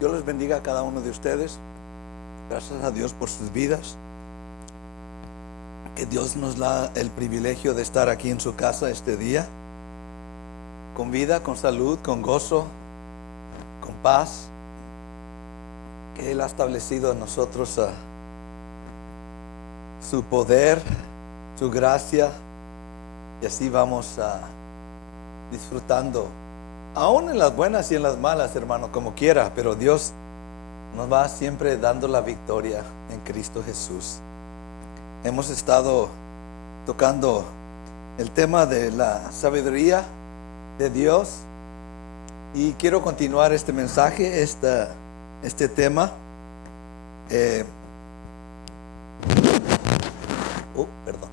Dios les bendiga a cada uno de ustedes. Gracias a Dios por sus vidas. Que Dios nos da el privilegio de estar aquí en su casa este día, con vida, con salud, con gozo, con paz, que Él ha establecido en nosotros su poder, su gracia, y así vamos disfrutando, aún en las buenas y en las malas, hermano, como quiera, pero Dios nos va siempre dando la victoria en Cristo Jesús. Hemos estado tocando el tema de la sabiduría de Dios y quiero continuar este mensaje, este tema. Perdón.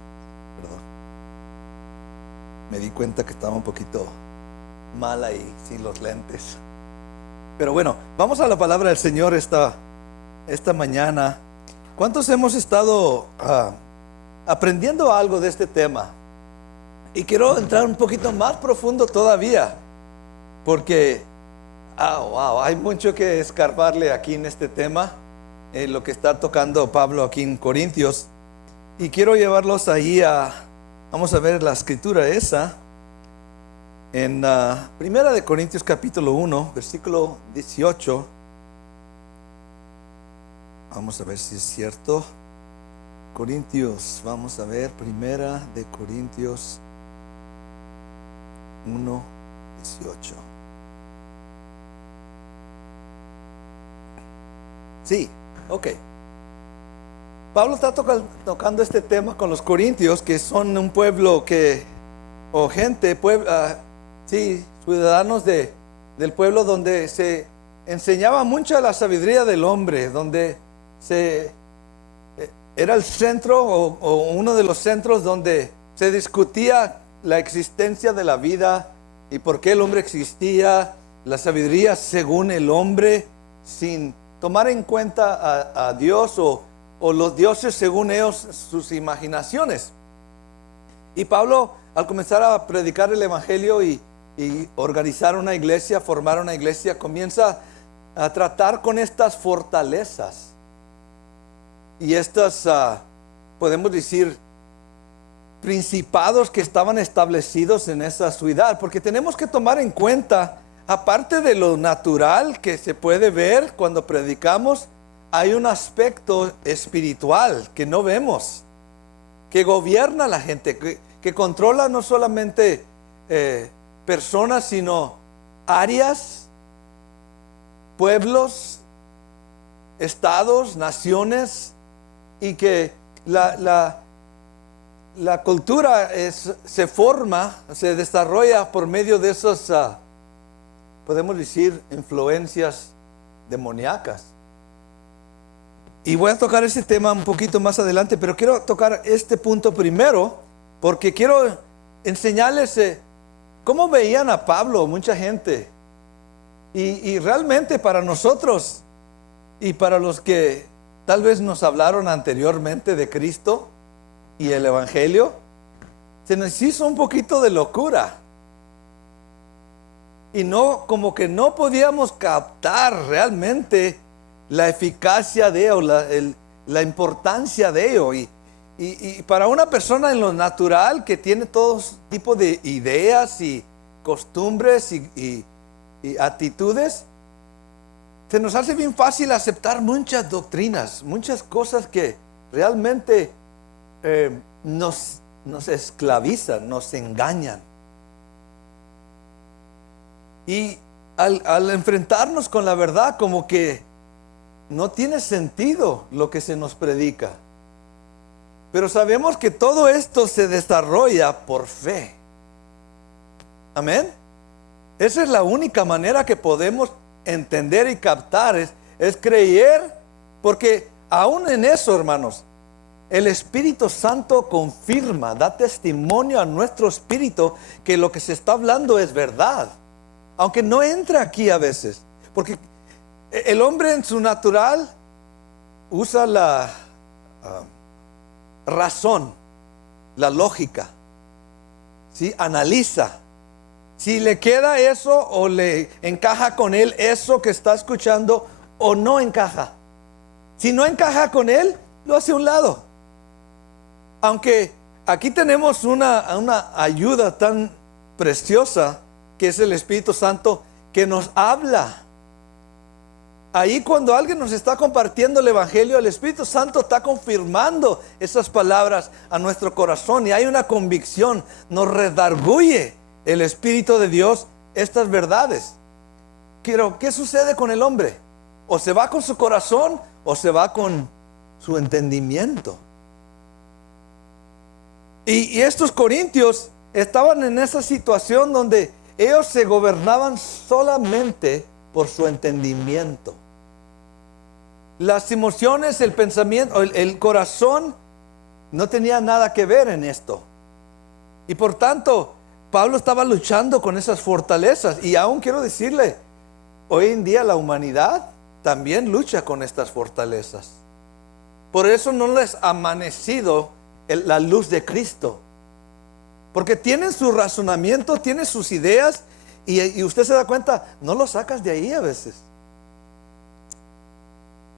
Me di cuenta que estaba un poquito mal ahí, sin los lentes. Pero bueno, vamos a la palabra del Señor esta mañana. ¿Cuántos hemos estado aprendiendo algo de este tema? Y quiero entrar un poquito más profundo todavía, porque hay mucho que escarbarle aquí en este tema, lo que está tocando Pablo aquí en Corintios. Y quiero llevarlos ahí vamos a ver la escritura esa, en Primera de Corintios capítulo 1, versículo 18. Vamos a ver si es cierto. Corintios, vamos a ver, Primera de Corintios 1, 18. Sí, ok. Pablo está tocando este tema con los corintios, que son un pueblo ciudadanos del pueblo donde se enseñaba mucho de la sabiduría del hombre, donde era el centro o uno de los centros donde se discutía la existencia de la vida y por qué el hombre existía, la sabiduría según el hombre, sin tomar en cuenta a Dios o los dioses según ellos, sus imaginaciones. Y Pablo, al comenzar a predicar el evangelio y organizar una iglesia, formar una iglesia, comienza a tratar con estas fortalezas y estas, podemos decir, principados que estaban establecidos en esa ciudad, porque tenemos que tomar en cuenta, aparte de lo natural que se puede ver cuando predicamos, hay un aspecto espiritual que no vemos, que gobierna a la gente, que controla no solamente personas, sino áreas, pueblos, estados, naciones, y que la cultura se forma, se desarrolla por medio de esas, podemos decir, influencias demoníacas. Y voy a tocar ese tema un poquito más adelante, pero quiero tocar este punto primero, porque quiero enseñarles cómo veían a Pablo mucha gente. Y realmente para nosotros y para los que tal vez nos hablaron anteriormente de Cristo y el Evangelio, se nos hizo un poquito de locura. Y como que no podíamos captar realmente la eficacia de ello, la importancia de ello. Y para una persona en lo natural que tiene todo tipo de ideas y costumbres y actitudes, se nos hace bien fácil aceptar muchas doctrinas, muchas cosas que realmente nos esclavizan, nos engañan. Y al enfrentarnos con la verdad, como que no tiene sentido lo que se nos predica. Pero sabemos que todo esto se desarrolla por fe. Amén. Esa es la única manera que podemos entender y captar, es creer, porque aún en eso, hermanos, el Espíritu Santo confirma, da testimonio a nuestro espíritu que lo que se está hablando es verdad, aunque no entra aquí a veces, porque el hombre en su natural usa la razón, la lógica, ¿sí? Analiza si le queda eso o le encaja con él eso que está escuchando o no encaja. Si no encaja con Él, lo hace a un lado. Aunque aquí tenemos una ayuda tan preciosa que es el Espíritu Santo que nos habla. Ahí cuando alguien nos está compartiendo el Evangelio, el Espíritu Santo está confirmando esas palabras a nuestro corazón y hay una convicción, nos redarguye el Espíritu de Dios estas verdades. Pero ¿qué sucede con el hombre? O se va con su corazón o se va con su entendimiento. Y estos corintios estaban en esa situación donde ellos se gobernaban solamente por su entendimiento. Las emociones, el pensamiento, el corazón no tenía nada que ver en esto. Y por tanto, Pablo estaba luchando con esas fortalezas. Y aún quiero decirle, hoy en día la humanidad también lucha con estas fortalezas. Por eso no les ha amanecido la luz de Cristo. Porque tienen su razonamiento, tienen sus ideas y usted se da cuenta, no lo sacas de ahí a veces.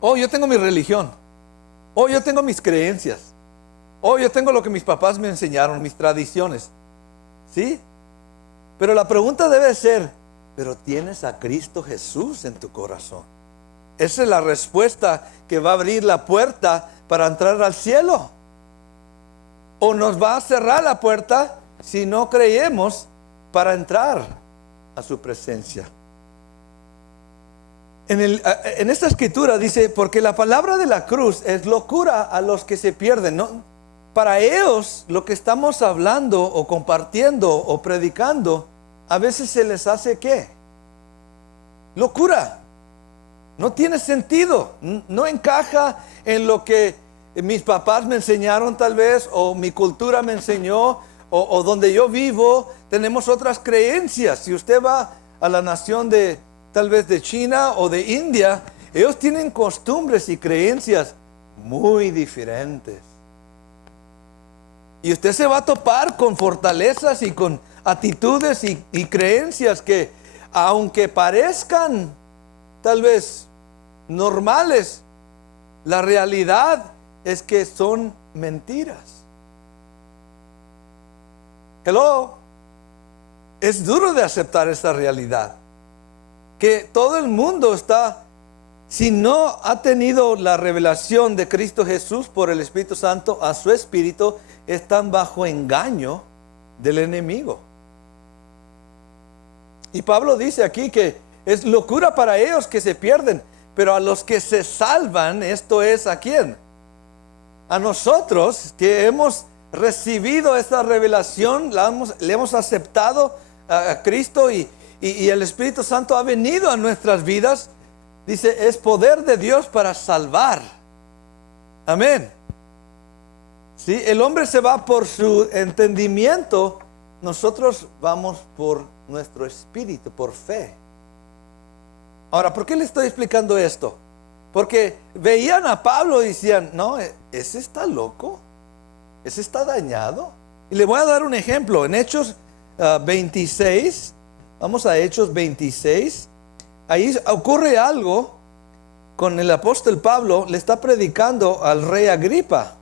Oh, yo tengo mi religión. Oh, yo tengo mis creencias. Oh, yo tengo lo que mis papás me enseñaron, mis tradiciones. ¿Sí? Pero la pregunta debe ser, ¿pero tienes a Cristo Jesús en tu corazón? Esa es la respuesta que va a abrir la puerta para entrar al cielo. O nos va a cerrar la puerta si no creemos para entrar a su presencia. En esta escritura dice, porque la palabra de la cruz es locura a los que se pierden, ¿no? Para ellos lo que estamos hablando o compartiendo o predicando, a veces se les hace ¿qué? Locura. No tiene sentido, no encaja en lo que mis papás me enseñaron tal vez, o mi cultura me enseñó, o donde yo vivo, tenemos otras creencias. Si usted va a la nación de tal vez de China o de India, ellos tienen costumbres y creencias muy diferentes. Y usted se va a topar con fortalezas y con actitudes y creencias que, aunque parezcan tal vez normales, la realidad es que son mentiras. Hello. Es duro de aceptar esta realidad. Que todo el mundo está, si no ha tenido la revelación de Cristo Jesús por el Espíritu Santo a su espíritu, están bajo engaño del enemigo. Y Pablo dice aquí que es locura para ellos que se pierden, pero a los que se salvan, esto es ¿a quién? A nosotros que hemos recibido esta revelación, le hemos aceptado a Cristo y el Espíritu Santo ha venido a nuestras vidas. Dice, es poder de Dios para salvar. Amén. ¿Sí? El hombre se va por su entendimiento, nosotros vamos por nuestro espíritu, por fe. Ahora, ¿por qué le estoy explicando esto? Porque veían a Pablo y decían, no, ese está loco, ese está dañado. Y le voy a dar un ejemplo. En Hechos 26, vamos a Hechos 26, ahí ocurre algo con el apóstol Pablo, le está predicando al rey Agripa.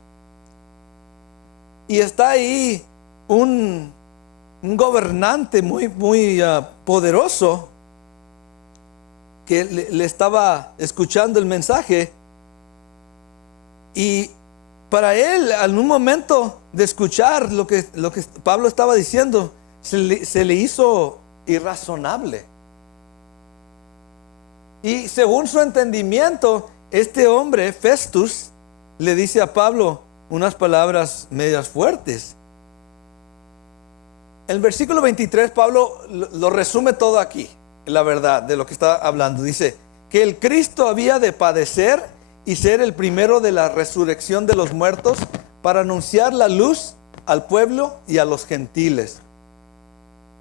Y está ahí un gobernante muy poderoso que le estaba escuchando el mensaje. Y para él, en un momento de escuchar lo que Pablo estaba diciendo, se le hizo irrazonable. Y según su entendimiento, este hombre, Festus, le dice a Pablo unas palabras medias fuertes. El versículo 23, Pablo lo resume todo aquí, la verdad de lo que está hablando. Dice que el Cristo había de padecer y ser el primero de la resurrección de los muertos para anunciar la luz al pueblo y a los gentiles.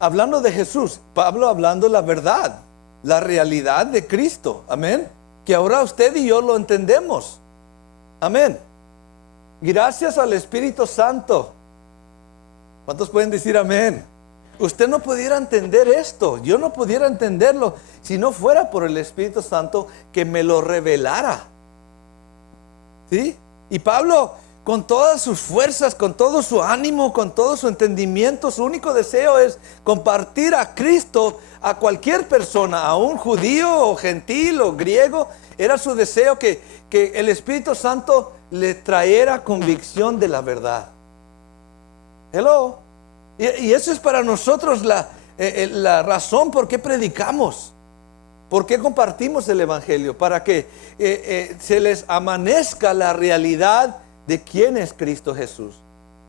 Hablando de Jesús, Pablo hablando la verdad, la realidad de Cristo. Amén. Que ahora usted y yo lo entendemos. Amén. Gracias al Espíritu Santo. ¿Cuántos pueden decir amén? usted no pudiera entender esto. Yo no pudiera entenderlo si no fuera por el Espíritu Santo que me lo revelara. ¿Sí? Y Pablo, con todas sus fuerzas, con todo su ánimo, con todo su entendimiento, su único deseo es compartir a Cristo a cualquier persona, a un judío o gentil o griego. Era su deseo que el Espíritu Santo le trajera convicción de la verdad. Hello. Y eso es para nosotros la razón por qué predicamos, por qué compartimos el Evangelio, para que se les amanezca la realidad de quién es Cristo Jesús.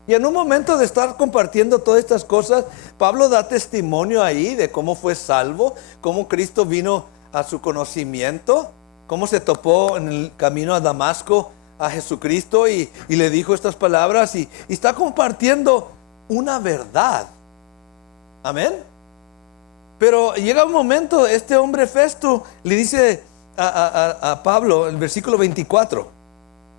Y en un momento de estar compartiendo todas estas cosas, Pablo da testimonio ahí de cómo fue salvo, cómo Cristo vino a su conocimiento, cómo se topó en el camino a Damasco a Jesucristo y le dijo estas palabras y está compartiendo una verdad. Amén. Pero llega un momento, este hombre Festo le dice a Pablo, el versículo 24,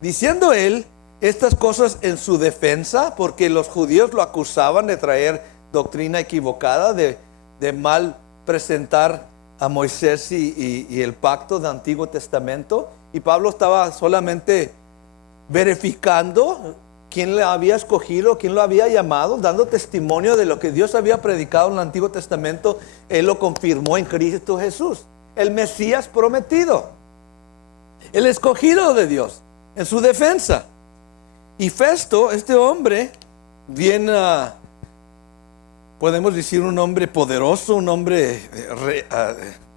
diciendo él estas cosas en su defensa, porque los judíos lo acusaban de traer doctrina equivocada, de mal presentar a Moisés y el pacto del Antiguo Testamento. Y Pablo estaba solamente verificando quién le había escogido, quién lo había llamado, dando testimonio de lo que Dios había predicado en el Antiguo Testamento. Él lo confirmó en Cristo Jesús, el Mesías prometido, el escogido de Dios, en su defensa. Y Festo, este hombre, bien, podemos decir un hombre poderoso, un hombre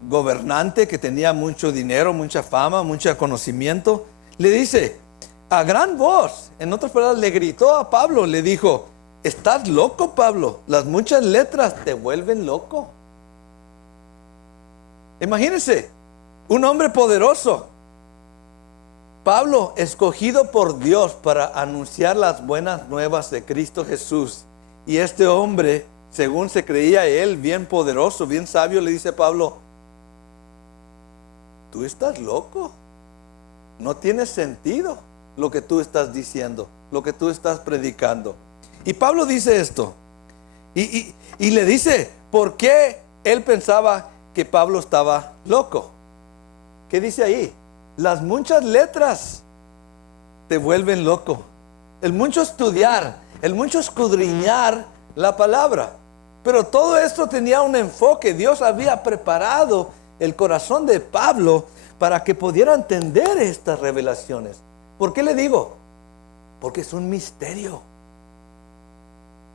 gobernante que tenía mucho dinero, mucha fama, mucho conocimiento, le dice a gran voz, en otras palabras, le gritó a Pablo, le dijo: ¿estás loco, Pablo? Las muchas letras te vuelven loco. Imagínense, un hombre poderoso, Pablo, escogido por Dios para anunciar las buenas nuevas de Cristo Jesús. Y este hombre, según se creía él, bien poderoso, bien sabio, le dice a Pablo: tú estás loco. No tiene sentido lo que tú estás diciendo, lo que tú estás predicando. Y Pablo dice esto. Y le dice por qué él pensaba que Pablo estaba loco. ¿Qué dice ahí? Las muchas letras te vuelven loco. El mucho estudiar, el mucho escudriñar la palabra. Pero todo esto tenía un enfoque. Dios había preparado el corazón de Pablo para que pudiera entender estas revelaciones. ¿Por qué le digo? Porque es un misterio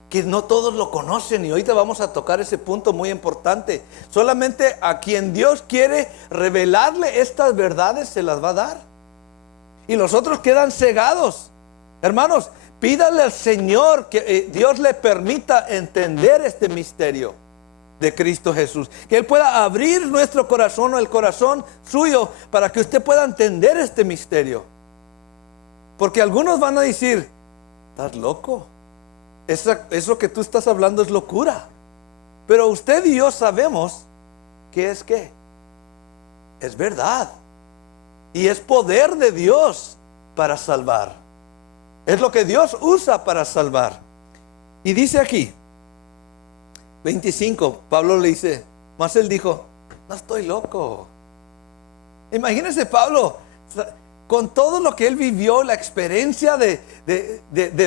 que no todos lo conocen, y ahorita vamos a tocar ese punto muy importante. Solamente a quien Dios quiere revelarle estas verdades se las va a dar, y los otros quedan cegados. Hermanos, pídale al Señor que Dios le permita entender este misterio de Cristo Jesús, que Él pueda abrir nuestro corazón o el corazón suyo para que usted pueda entender este misterio. Porque algunos van a decir: estás loco, eso que tú estás hablando es locura. Pero usted y yo sabemos que es verdad, y es poder de Dios para salvar. Es lo que Dios usa para salvar. Y dice aquí 25, Pablo le dice, mas él dijo: no estoy loco. Imagínense Pablo, con todo lo que él vivió, la experiencia de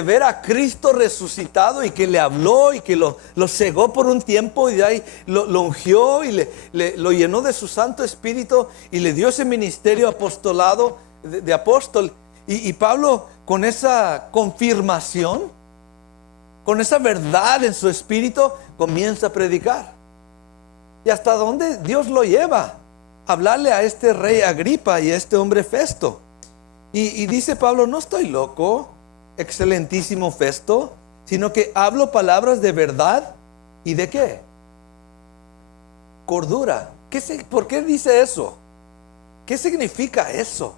ver a Cristo resucitado, y que le habló y que lo cegó por un tiempo, y de ahí lo ungió y lo llenó de su Santo Espíritu y le dio ese ministerio apostolado de apóstol. Y Pablo, con esa confirmación, con esa verdad en su espíritu, comienza a predicar. ¿Y hasta dónde Dios lo lleva? Hablarle a este rey Agripa y a este hombre Festo. Y dice Pablo: no estoy loco, excelentísimo Festo, sino que hablo palabras de verdad. ¿Y de qué? Cordura. ¿Por qué dice eso? ¿Qué significa eso?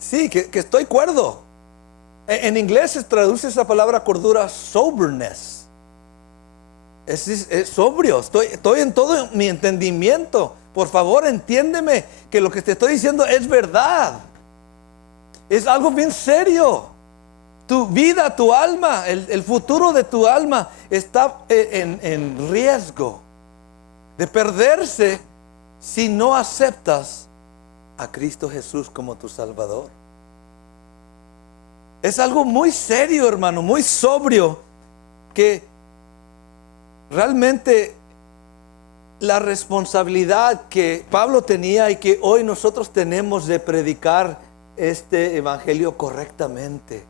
Sí, que estoy cuerdo. En inglés se traduce esa palabra cordura soberness. Es sobrio, estoy en todo mi entendimiento. Por favor, entiéndeme que lo que te estoy diciendo es verdad. Es algo bien serio. Tu vida, tu alma, el futuro de tu alma está en riesgo de perderse si no aceptas a Cristo Jesús como tu Salvador. Es algo muy serio, hermano, muy sobrio, que realmente la responsabilidad que Pablo tenía y que hoy nosotros tenemos de predicar este evangelio correctamente.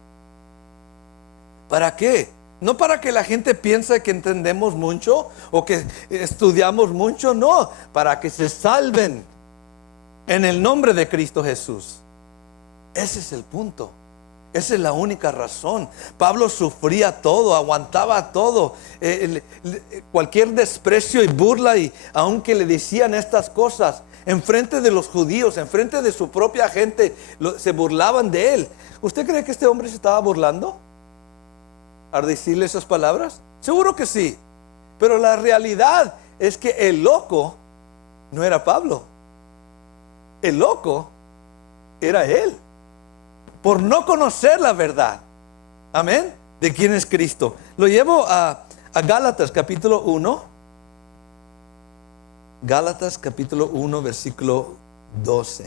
¿Para qué? No para que la gente piense que entendemos mucho o que estudiamos mucho, no, para que se salven en el nombre de Cristo Jesús. Ese es el punto. Esa es la única razón. Pablo sufría todo, aguantaba todo, cualquier desprecio y burla, y aunque le decían estas cosas enfrente de los judíos, enfrente de su propia gente, se burlaban de él. ¿Usted cree que este hombre se estaba burlando al decirle esas palabras? Seguro que sí. Pero la realidad es que el loco no era Pablo. El loco era él, por no conocer la verdad. Amén. De quién es Cristo. Lo llevo a Gálatas capítulo 1. Gálatas capítulo 1 versículo 12.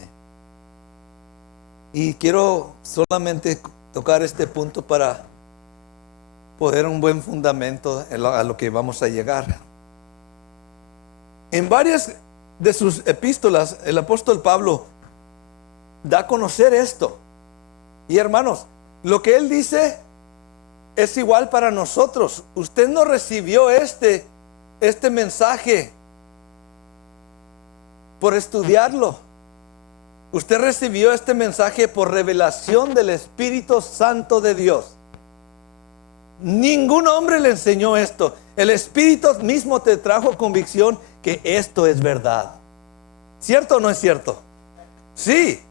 Y quiero solamente tocar este punto para poder un buen fundamento a lo que vamos a llegar. En varias de sus epístolas, el apóstol Pablo da a conocer esto. Y hermanos, lo que él dice es igual para nosotros. Usted no recibió este mensaje por estudiarlo. Usted recibió este mensaje por revelación del Espíritu Santo de Dios. Ningún hombre le enseñó esto. El Espíritu mismo te trajo convicción que esto es verdad. ¿Cierto o no es cierto? Sí,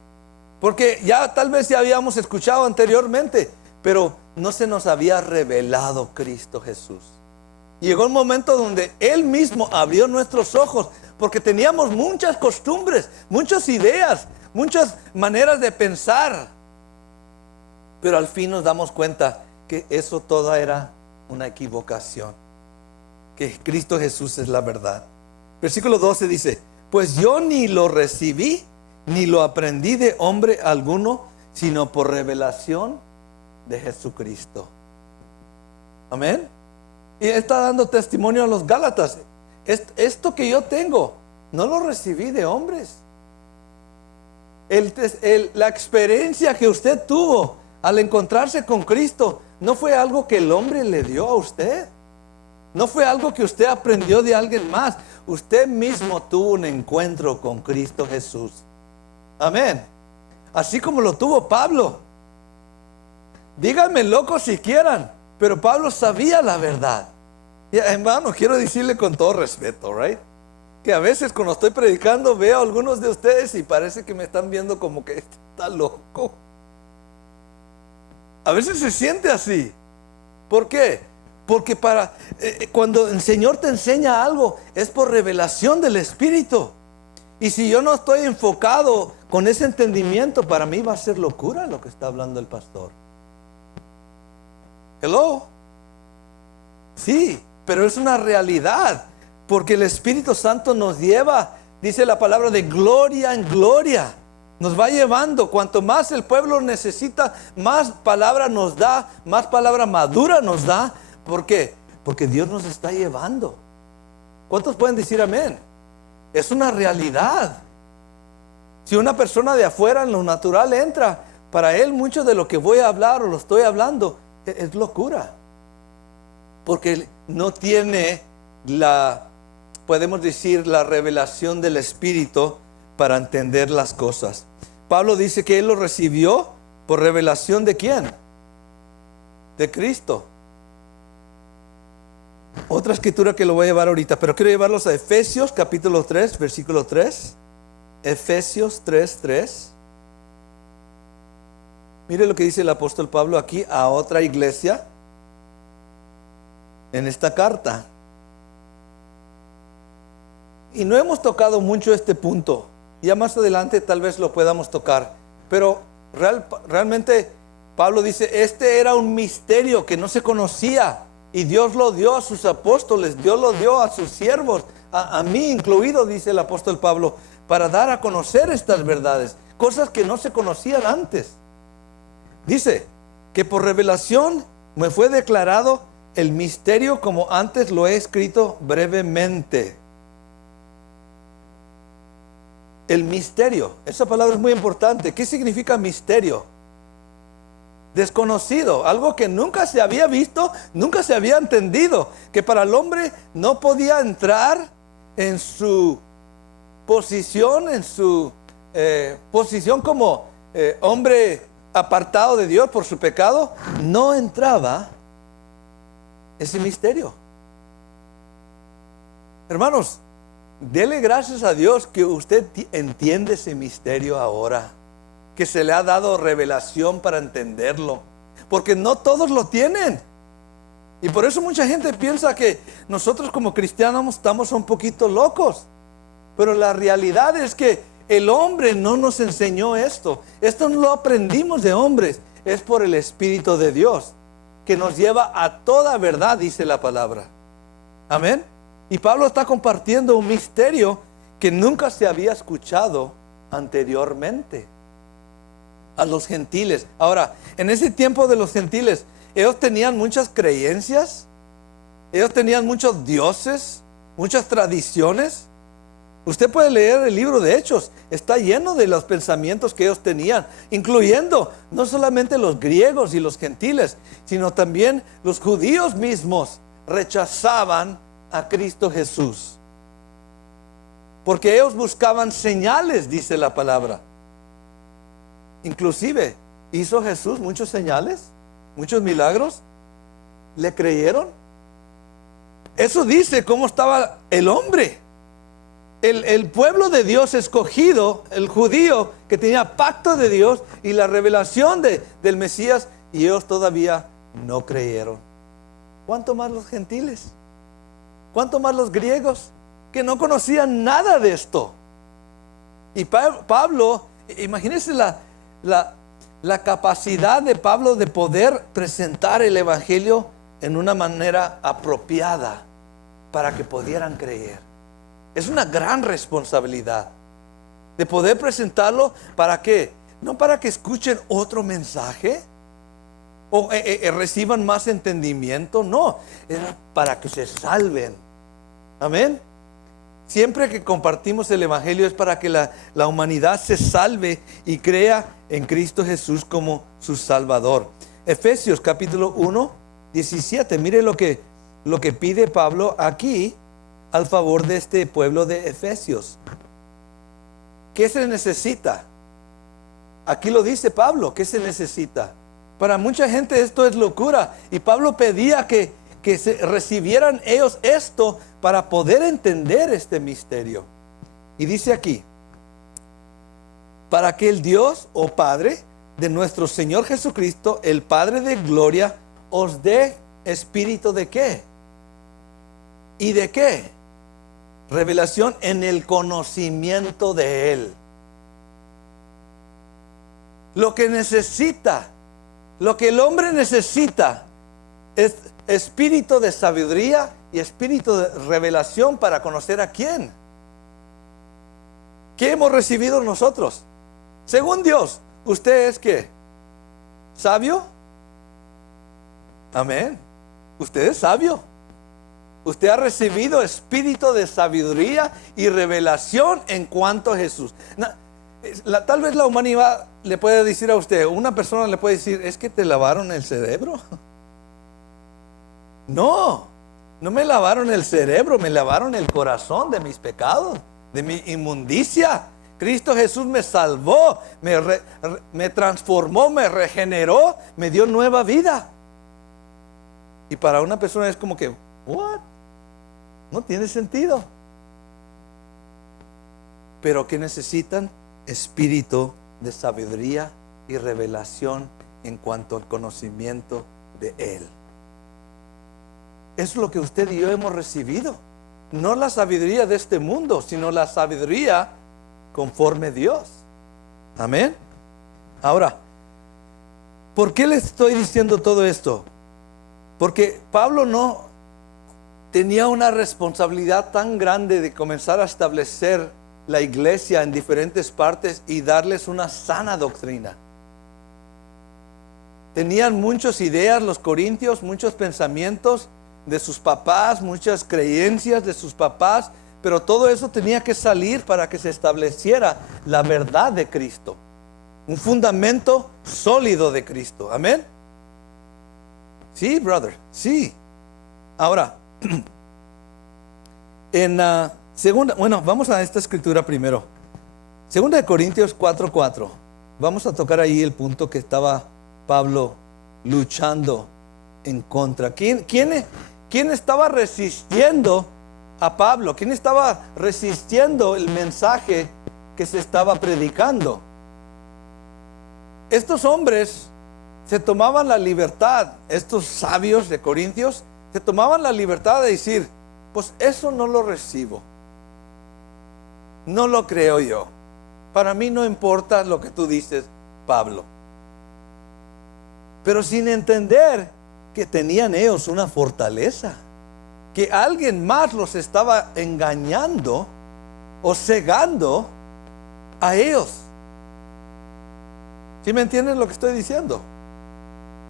porque tal vez ya habíamos escuchado anteriormente, pero no se nos había revelado Cristo Jesús. Llegó un momento donde Él mismo abrió nuestros ojos, porque teníamos muchas costumbres, muchas ideas, muchas maneras de pensar, pero al fin nos damos cuenta que eso todo era una equivocación, que Cristo Jesús es la verdad. Versículo 12 dice: pues yo ni lo recibí ni lo aprendí de hombre alguno, sino por revelación de Jesucristo. Amén. Y está dando testimonio a los Gálatas. Esto que yo tengo no lo recibí de hombres. La experiencia que usted tuvo al encontrarse con Cristo no fue algo que el hombre le dio a usted. No fue algo que usted aprendió de alguien más. Usted mismo tuvo un encuentro con Cristo Jesús. Amén. Así como lo tuvo Pablo. Díganme loco si quieran, pero Pablo sabía la verdad. Y hermano, quiero decirle con todo respeto, right, que a veces cuando estoy predicando veo a algunos de ustedes y parece que me están viendo como que está loco. A veces se siente así. ¿Por qué? Porque cuando el Señor te enseña algo, es por revelación del Espíritu. Y si yo no estoy enfocado con ese entendimiento, para mí va a ser locura lo que está hablando el pastor. Hello. Sí, pero es una realidad, porque el Espíritu Santo nos lleva, dice la palabra, de gloria en gloria. Nos va llevando. Cuanto más el pueblo necesita, más palabra nos da, más palabra madura nos da. ¿Por qué? Porque Dios nos está llevando. ¿Cuántos pueden decir amén? Es una realidad. Si una persona de afuera en lo natural entra, para él mucho de lo que voy a hablar o lo estoy hablando es locura. Porque no tiene podemos decir, la revelación del Espíritu para entender las cosas. Pablo dice que él lo recibió por revelación ¿de quién? De Cristo. Otra escritura que lo voy a llevar ahorita, pero quiero llevarlos a Efesios capítulo 3, versículo 3. Efesios 3:3. Mire lo que dice el apóstol Pablo aquí a otra iglesia en esta carta. Y no hemos tocado mucho este punto. Ya más adelante tal vez lo podamos tocar. Pero realmente Pablo dice, este era un misterio que no se conocía y Dios lo dio a sus apóstoles, Dios lo dio a sus siervos, a mí incluido, dice el apóstol Pablo, para dar a conocer estas verdades, cosas que no se conocían antes. Dice que por revelación me fue declarado el misterio como antes lo he escrito brevemente. El misterio, esa palabra es muy importante. ¿Qué significa misterio? Desconocido, algo que nunca se había visto, nunca se había entendido, que para el hombre no podía entrar en su posición, posición como hombre apartado de Dios por su pecado, no entraba ese misterio. Hermanos, dele gracias a Dios que usted entiende ese misterio ahora, que se le ha dado revelación para entenderlo, porque no todos lo tienen. Y por eso mucha gente piensa que nosotros como cristianos estamos un poquito locos, pero la realidad es que el hombre no nos enseñó esto. Esto no lo aprendimos de hombres, es por el Espíritu de Dios, que nos lleva a toda verdad, dice la palabra. Amén. Y Pablo está compartiendo un misterio que nunca se había escuchado anteriormente a los gentiles. Ahora, en ese tiempo de los gentiles, ellos tenían muchas creencias, ellos tenían muchos dioses, muchas tradiciones. Usted puede leer el libro de Hechos, está lleno de los pensamientos que ellos tenían, incluyendo no solamente los griegos y los gentiles, sino también los judíos mismos rechazaban a Cristo Jesús, porque ellos buscaban señales, dice la palabra. Inclusive hizo Jesús muchos señales, muchos milagros. ¿Le creyeron? Eso dice cómo estaba el hombre. El pueblo de Dios escogido, el judío que tenía pacto de Dios y la revelación del Mesías, y ellos todavía no creyeron. ¿Cuánto más los gentiles? ¿Cuánto más los griegos que no conocían nada de esto? Y Pablo, imagínense la capacidad de Pablo de poder presentar el evangelio en una manera apropiada para que pudieran creer. Es una gran responsabilidad de poder presentarlo. ¿Para qué? No para que escuchen otro mensaje o reciban más entendimiento, no, era para que se salven. Amén. Siempre que compartimos el evangelio es para que la humanidad se salve y crea en Cristo Jesús como su Salvador. Efesios capítulo 1, 17. Mire lo que pide Pablo aquí al favor de este pueblo de Efesios. ¿Qué se necesita? Aquí lo dice Pablo, ¿qué se necesita? Para mucha gente esto es locura, y Pablo pedía que se recibieran ellos esto para poder entender este misterio. Y dice aquí, para que el Dios o Padre de nuestro Señor Jesucristo, el Padre de gloria, os dé espíritu de ¿qué? ¿Y de qué? Revelación en el conocimiento de Él. Lo que necesita, lo que el hombre necesita es espíritu de sabiduría y espíritu de revelación para conocer a quién. ¿Qué hemos recibido nosotros? Según Dios, ¿usted es qué? ¿Sabio? Amén. Usted es sabio. Usted ha recibido espíritu de sabiduría y revelación en cuanto a Jesús. Tal vez la humanidad le puede decir a usted, una persona le puede decir, ¿es que te lavaron el cerebro? No me lavaron el cerebro, me lavaron el corazón de mis pecados, de mi inmundicia. Cristo Jesús me salvó, me transformó, me regeneró, me dio nueva vida. Y para una persona es como que, ¿what? No tiene sentido. Pero ¿qué necesitan? Espíritu de sabiduría y revelación en cuanto al conocimiento de Él. Es lo que usted y yo hemos recibido. No la sabiduría de este mundo, sino la sabiduría conforme a Dios. Amén. Ahora, ¿Por qué les estoy diciendo todo esto? Porque Pablo no tenía una responsabilidad tan grande de comenzar a establecer la iglesia en diferentes partes y darles una sana doctrina. Tenían muchas ideas los corintios, muchos pensamientos de sus papás, muchas creencias de sus papás, pero todo eso tenía que salir para que se estableciera la verdad de Cristo, un fundamento sólido de Cristo. Amén. Sí, brother, sí. Ahora, en segunda, vamos a esta escritura primero. Segunda de Corintios 4:4. Vamos a tocar ahí el punto que estaba Pablo luchando en contra. ¿Quién estaba resistiendo a Pablo? ¿Quién estaba resistiendo el mensaje que se estaba predicando? Estos hombres se tomaban la libertad, estos sabios de Corintios, se tomaban la libertad de decir, pues eso no lo recibo, no lo creo yo. Para mí no importa lo que tú dices, Pablo. Pero sin entender que tenían ellos una fortaleza, que alguien más los estaba engañando o cegando a ellos. ¿Sí me entienden lo que estoy diciendo?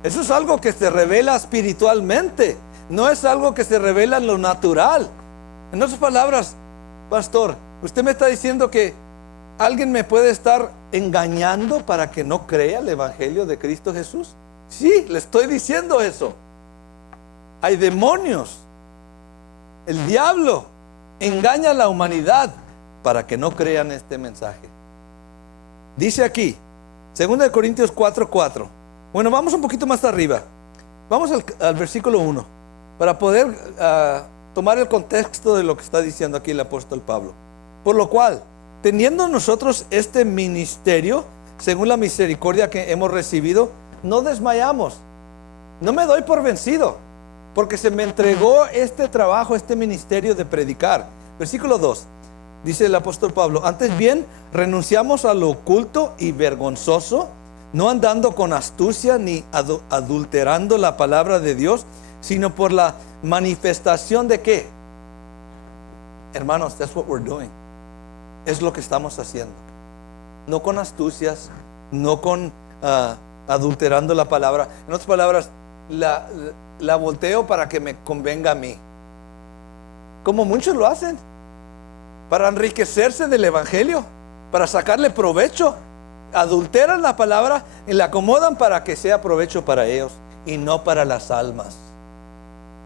Eso es algo que se revela espiritualmente, no es algo que se revela en lo natural. En otras palabras, pastor, usted me está diciendo que alguien me puede estar engañando para que no crea el evangelio de Cristo Jesús. Sí, le estoy diciendo eso. Hay demonios. El diablo engaña a la humanidad para que no crean este mensaje. Dice aquí, 2 Corintios 4:4. Bueno, vamos un poquito más arriba. Vamos al versículo 1 para poder tomar el contexto de lo que está diciendo aquí el apóstol Pablo. Por lo cual, teniendo nosotros este ministerio, según la misericordia que hemos recibido, no desmayamos. No me doy por vencido, porque se me entregó este trabajo, este ministerio de predicar. Versículo 2, dice el apóstol Pablo: antes bien, renunciamos a lo oculto y vergonzoso, no andando con astucia ni adulterando la palabra de Dios, sino por la manifestación de ¿qué? Hermanos, that's what we're doing. Es lo que estamos haciendo. No con astucias, no con adulterando la palabra. En otras palabras, la volteo para que me convenga a mí, como muchos lo hacen, para enriquecerse del evangelio, para sacarle provecho. Adulteran la palabra y la acomodan para que sea provecho para ellos y no para las almas.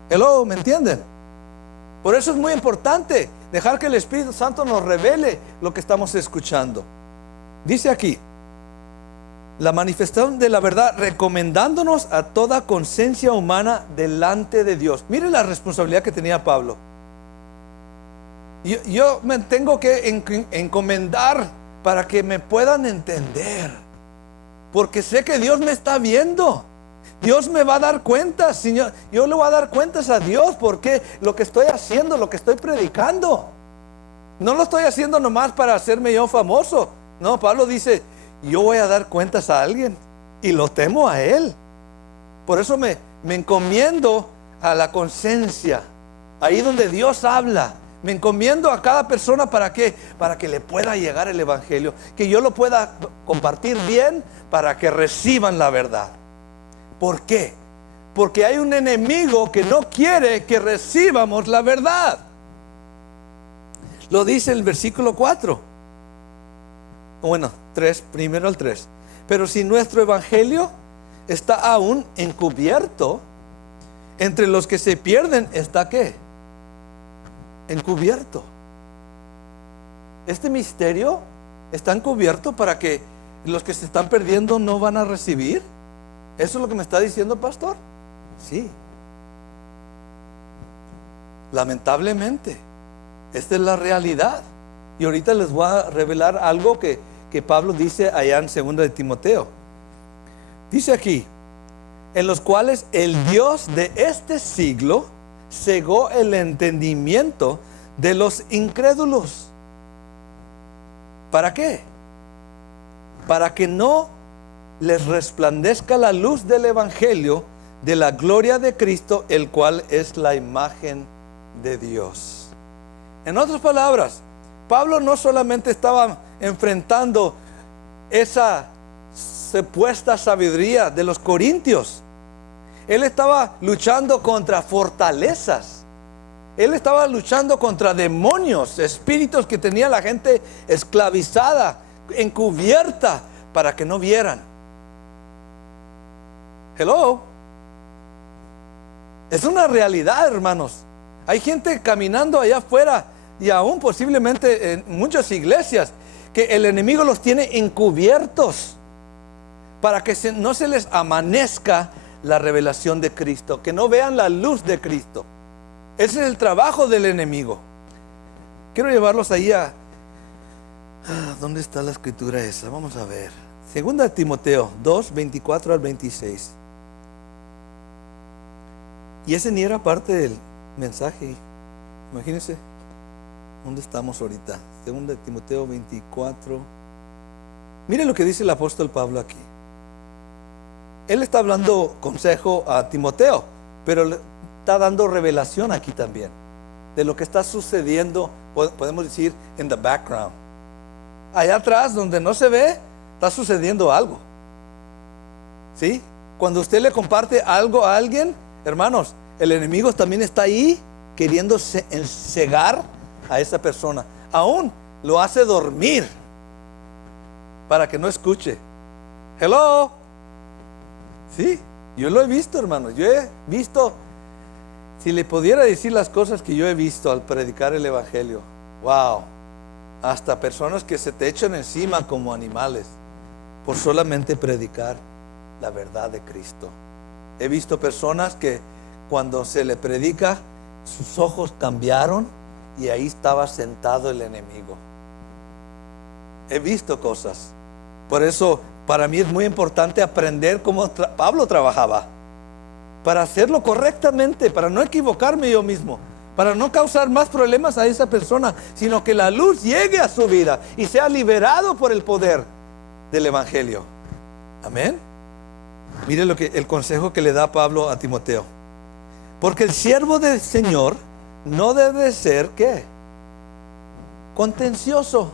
Hello, ¿me entienden? Por eso es muy importante dejar que el Espíritu Santo nos revele lo que estamos escuchando. Dice aquí, la manifestación de la verdad, recomendándonos a toda conciencia humana delante de Dios. Mire la responsabilidad que tenía Pablo. Yo me tengo que encomendar para que me puedan entender, porque sé que Dios me está viendo. Dios me va a dar cuentas, Señor. Yo le voy a dar cuentas a Dios porque lo que estoy haciendo, lo que estoy predicando, no lo estoy haciendo nomás para hacerme yo famoso. No, Pablo dice, yo voy a dar cuentas a alguien y lo temo a Él. Por eso me encomiendo a la conciencia, ahí donde Dios habla. Me encomiendo a cada persona para que le pueda llegar el evangelio, que yo lo pueda compartir bien para que reciban la verdad. ¿Por qué? Porque hay un enemigo que no quiere que recibamos la verdad. Lo dice el versículo 4. Bueno, 3, primero el 3. Pero si nuestro evangelio está aún encubierto, entre los que se pierden está ¿qué? Encubierto. Este misterio está encubierto para que los que se están perdiendo no van a recibir. ¿Eso es lo que me está diciendo, pastor? Sí. Lamentablemente, esta es la realidad. Y ahorita les voy a revelar algo que Pablo dice allá en 2 de Timoteo. Dice aquí, en los cuales el Dios de este siglo cegó el entendimiento de los incrédulos. ¿Para qué? Para que no les resplandezca la luz del evangelio de la gloria de Cristo, el cual es la imagen de Dios. En otras palabras, Pablo no solamente estaba enfrentando esa supuesta sabiduría de los corintios, él estaba luchando contra fortalezas. Él estaba luchando contra demonios, espíritus que tenía la gente esclavizada, encubierta, para que no vieran. Hello. Es una realidad, hermanos. Hay gente caminando allá afuera y aún posiblemente en muchas iglesias que el enemigo los tiene encubiertos para que no se les amanezca la revelación de Cristo, que no vean la luz de Cristo. Ese es el trabajo del enemigo. Quiero llevarlos ahí ¿dónde está la escritura esa? Vamos a ver. Segunda de Timoteo 2, 24 al 26. Y ese ni era parte del mensaje. Imagínense dónde estamos ahorita. Segunda de Timoteo 24. Miren lo que dice el apóstol Pablo aquí. Él está hablando consejo a Timoteo, pero le está dando revelación aquí también de lo que está sucediendo, podemos decir, en the background. Allá atrás, donde no se ve, está sucediendo algo. ¿Sí? Cuando usted le comparte algo a alguien, hermanos, el enemigo también está ahí queriendo cegar a esa persona. Aún lo hace dormir para que no escuche. Hello. Sí, yo lo he visto, hermanos. Yo he visto, si le pudiera decir las cosas que yo he visto al predicar el evangelio, wow, hasta personas que se te echan encima como animales por solamente predicar la verdad de Cristo. He visto personas que cuando se le predica, sus ojos cambiaron y ahí estaba sentado el enemigo. He visto cosas. Por eso para mí es muy importante aprender cómo Pablo trabajaba, para hacerlo correctamente, para no equivocarme yo mismo, para no causar más problemas a esa persona, sino que la luz llegue a su vida y sea liberado por el poder del evangelio. Amén. Mire el consejo que le da Pablo a Timoteo. Porque el siervo del Señor no debe ser, ¿qué? Contencioso.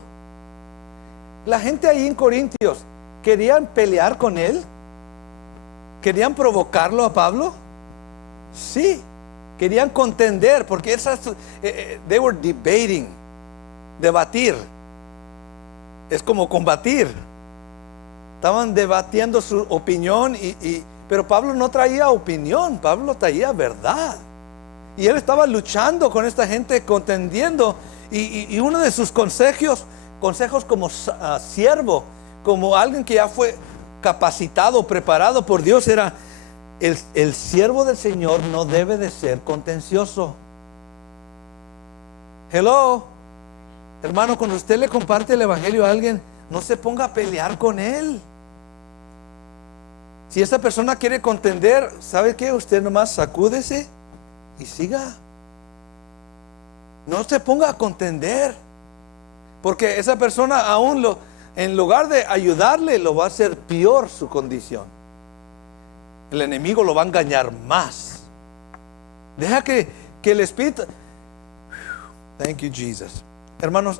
La gente ahí en Corintios, ¿querían pelear con él? ¿Querían provocarlo a Pablo? Sí, querían contender, porque they were debating. Debatir es como combatir. Estaban debatiendo su opinión, pero Pablo no traía opinión, Pablo traía verdad. Y él estaba luchando con esta gente, contendiendo. Y uno de sus consejos como siervo, como alguien que ya fue capacitado, preparado por Dios, era: el siervo del Señor no debe de ser contencioso. Hello, hermano, cuando usted le comparte el evangelio a alguien, no se ponga a pelear con él. Si esa persona quiere contender, ¿sabe qué? Usted nomás sacúdese y siga. No se ponga a contender, porque esa persona aún en lugar de ayudarle, lo va a hacer peor su condición. El enemigo lo va a engañar más. Deja que el Espíritu. Thank you, Jesus. Hermanos,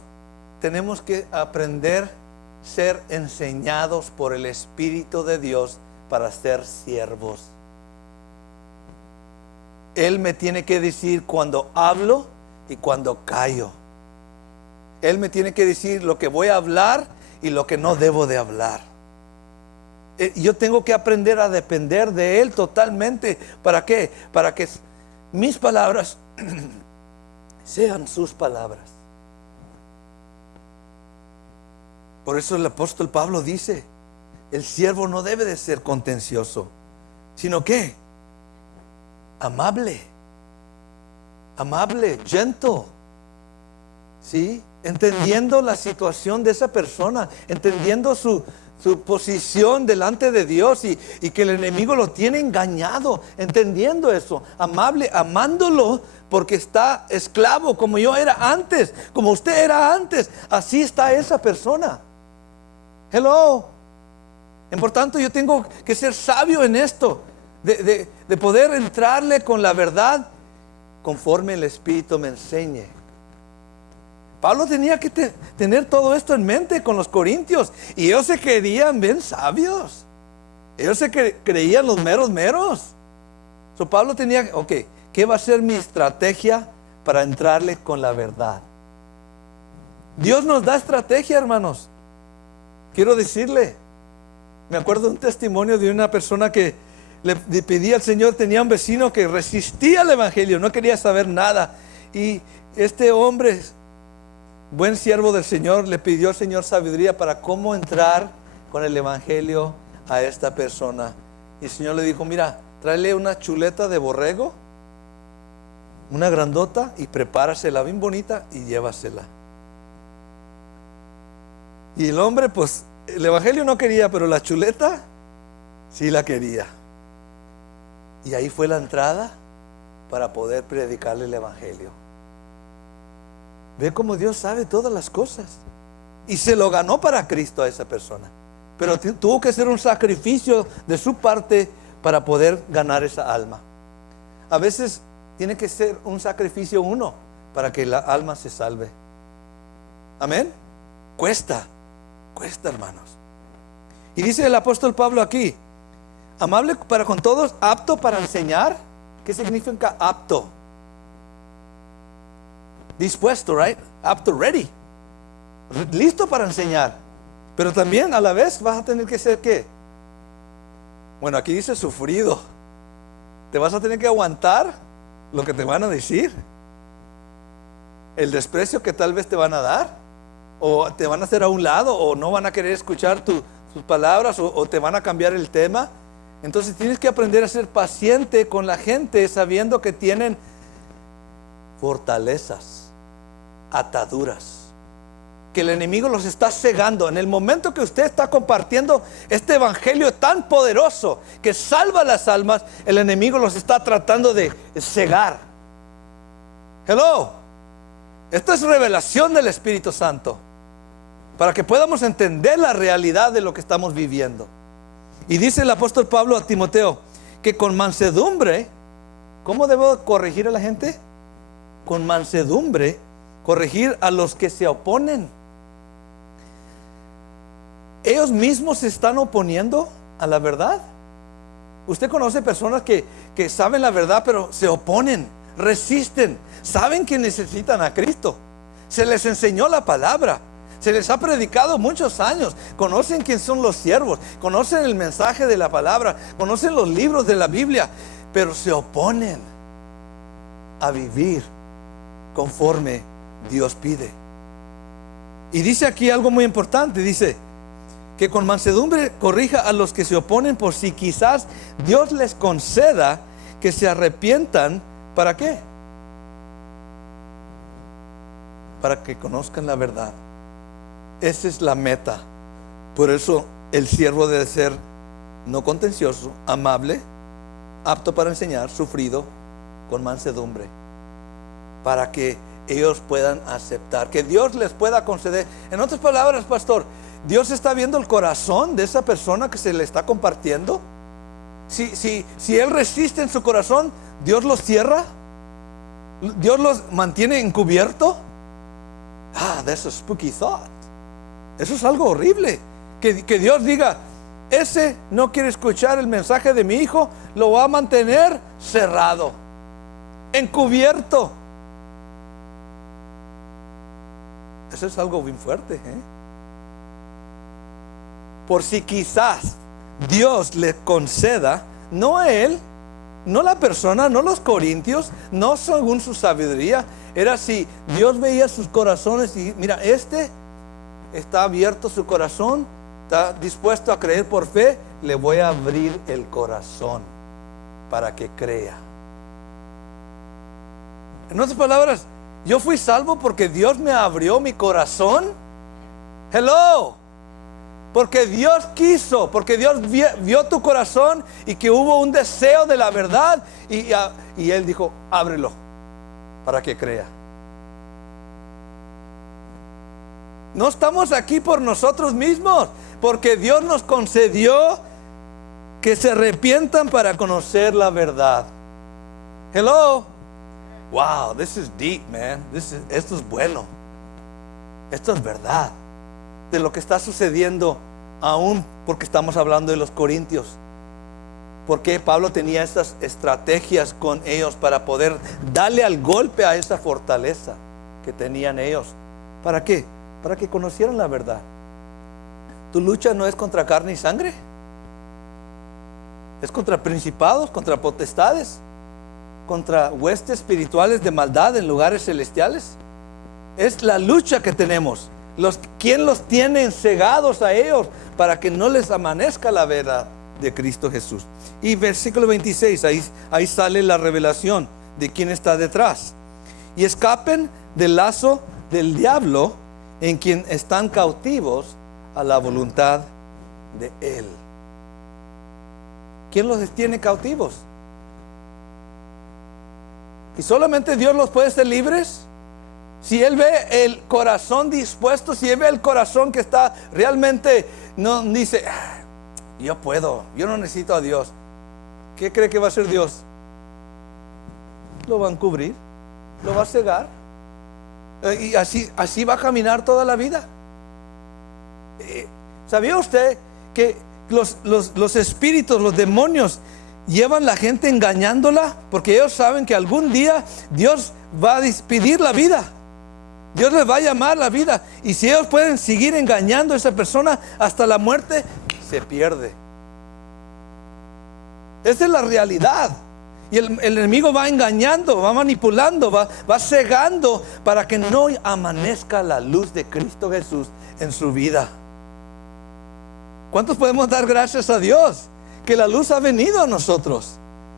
tenemos que aprender a ser enseñados por el Espíritu de Dios para ser siervos. Él me tiene que decir cuando hablo y cuando callo. Él me tiene que decir lo que voy a hablar y lo que no debo de hablar. Yo tengo que aprender a depender de Él totalmente. ¿Para qué? Para que mis palabras sean sus palabras. Por eso el apóstol Pablo dice: el siervo no debe de ser contencioso, sino que amable, gentle, ¿sí? Entendiendo la situación de esa persona, entendiendo su posición delante de Dios y que el enemigo lo tiene engañado, entendiendo eso, amable, amándolo porque está esclavo como yo era antes, como usted era antes, así está esa persona. Hello. Por tanto, yo tengo que ser sabio en esto, de poder entrarle con la verdad conforme el Espíritu me enseñe. Pablo tenía que tener todo esto en mente con los corintios, y ellos se creían bien sabios. Ellos se creían los meros. Pablo tenía, ok, ¿qué va a ser mi estrategia para entrarle con la verdad? Dios nos da estrategia, hermanos. Quiero decirle, me acuerdo de un testimonio de una persona que le pedía al Señor. Tenía un vecino que resistía al evangelio, no quería saber nada, y este hombre, buen siervo del Señor, le pidió al Señor sabiduría para cómo entrar con el evangelio a esta persona. Y el Señor le dijo: mira, tráele una chuleta de borrego, una grandota, y prepárasela bien bonita y llévasela. Y el hombre, pues, el evangelio no quería, pero la chuleta sí la quería. Y ahí fue la entrada para poder predicarle el evangelio. Ve cómo Dios sabe todas las cosas. Y se lo ganó para Cristo a esa persona. Pero tuvo que hacer un sacrificio de su parte para poder ganar esa alma. A veces tiene que ser un sacrificio uno para que la alma se salve. Amén. Cuesta, hermanos. Y dice el apóstol Pablo aquí: amable para con todos, apto para enseñar. ¿Qué significa apto? Dispuesto, right? Apto, ready. Listo para enseñar. Pero también a la vez vas a tener que ser, ¿qué? Bueno, aquí dice sufrido. Te vas a tener que aguantar lo que te van a decir, el desprecio que tal vez te van a dar, o te van a hacer a un lado, o no van a querer escuchar tus palabras, o te van a cambiar el tema. Entonces tienes que aprender a ser paciente con la gente, sabiendo que tienen fortalezas, ataduras, que el enemigo los está cegando. En el momento que usted está compartiendo este evangelio tan poderoso que salva las almas, el enemigo los está tratando de cegar. Hello. Esto es revelación del Espíritu Santo, para que podamos entender la realidad de lo que estamos viviendo. Y dice el apóstol Pablo a Timoteo que con mansedumbre, ¿cómo debo corregir a la gente? Con mansedumbre, corregir a los que se oponen. Ellos mismos se están oponiendo a la verdad. Usted conoce personas que saben la verdad, pero se oponen, resisten. Saben que necesitan a Cristo. Se les enseñó la palabra, se les ha predicado muchos años. Conocen quién son los siervos, conocen el mensaje de la palabra, conocen los libros de la Biblia, pero se oponen a vivir conforme Dios pide. Y dice aquí algo muy importante. Dice que con mansedumbre corrija a los que se oponen, por si quizás Dios les conceda que se arrepientan. ¿Para qué? Para que conozcan la verdad. Esa es la meta. Por eso el siervo debe ser no contencioso, amable, apto para enseñar, sufrido, con mansedumbre, para que ellos puedan aceptar, que Dios les pueda conceder. En otras palabras, pastor, Dios está viendo el corazón de esa persona que se le está compartiendo. Si él resiste en su corazón, Dios los cierra, Dios los mantiene encubierto. That's a spooky thought. Eso es algo horrible. Que Dios diga: ese no quiere escuchar el mensaje de mi hijo, lo va a mantener cerrado, encubierto. Eso es algo bien fuerte, Por si quizás Dios le conceda, no a él, no la persona, no los corintios, no según su sabiduría. Era si Dios veía sus corazones y mira, está abierto su corazón, está dispuesto a creer por fe, le voy a abrir el corazón para que crea. En otras palabras, yo fui salvo porque Dios me abrió mi corazón. Hello. Porque Dios quiso, porque Dios vio tu corazón y que hubo un deseo de la verdad, y Él dijo: ábrelo para que crea. No estamos aquí por nosotros mismos. Porque Dios nos concedió que se arrepientan para conocer la verdad. Hello. Wow, this is deep, man. Esto es bueno. Esto es verdad. De lo que está sucediendo aún, porque estamos hablando de los corintios. Porque Pablo tenía estas estrategias con ellos para poder darle al golpe a esa fortaleza que tenían ellos. ¿Para qué? Para que conocieran la verdad. Tu lucha no es contra carne y sangre. Es contra principados, contra potestades, contra huestes espirituales de maldad en lugares celestiales. Es la lucha que tenemos. ¿Quién los tiene cegados a ellos para que no les amanezca la verdad de Cristo Jesús? Y versículo 26, ahí sale la revelación de quién está detrás. Y escapen del lazo del diablo, en quien están cautivos a la voluntad de Él. ¿Quién los tiene cautivos? Y solamente Dios los puede hacer libres. Si Él ve el corazón dispuesto, si Él ve el corazón que está realmente, no dice, yo puedo, yo no necesito a Dios. ¿Qué cree que va a hacer Dios? Lo va a encubrir, lo va a cegar, y así va a caminar toda la vida. ¿Sabía usted que los espíritus, los demonios llevan a la gente engañándola? Porque ellos saben que algún día Dios va a despedir la vida. Dios les va a llamar la vida. Y si ellos pueden seguir engañando a esa persona hasta la muerte, se pierde. Esa es la realidad. Y el enemigo va engañando, va manipulando, va cegando para que no amanezca la luz de Cristo Jesús en su vida. ¿Cuántos podemos dar gracias a Dios que la luz ha venido a nosotros?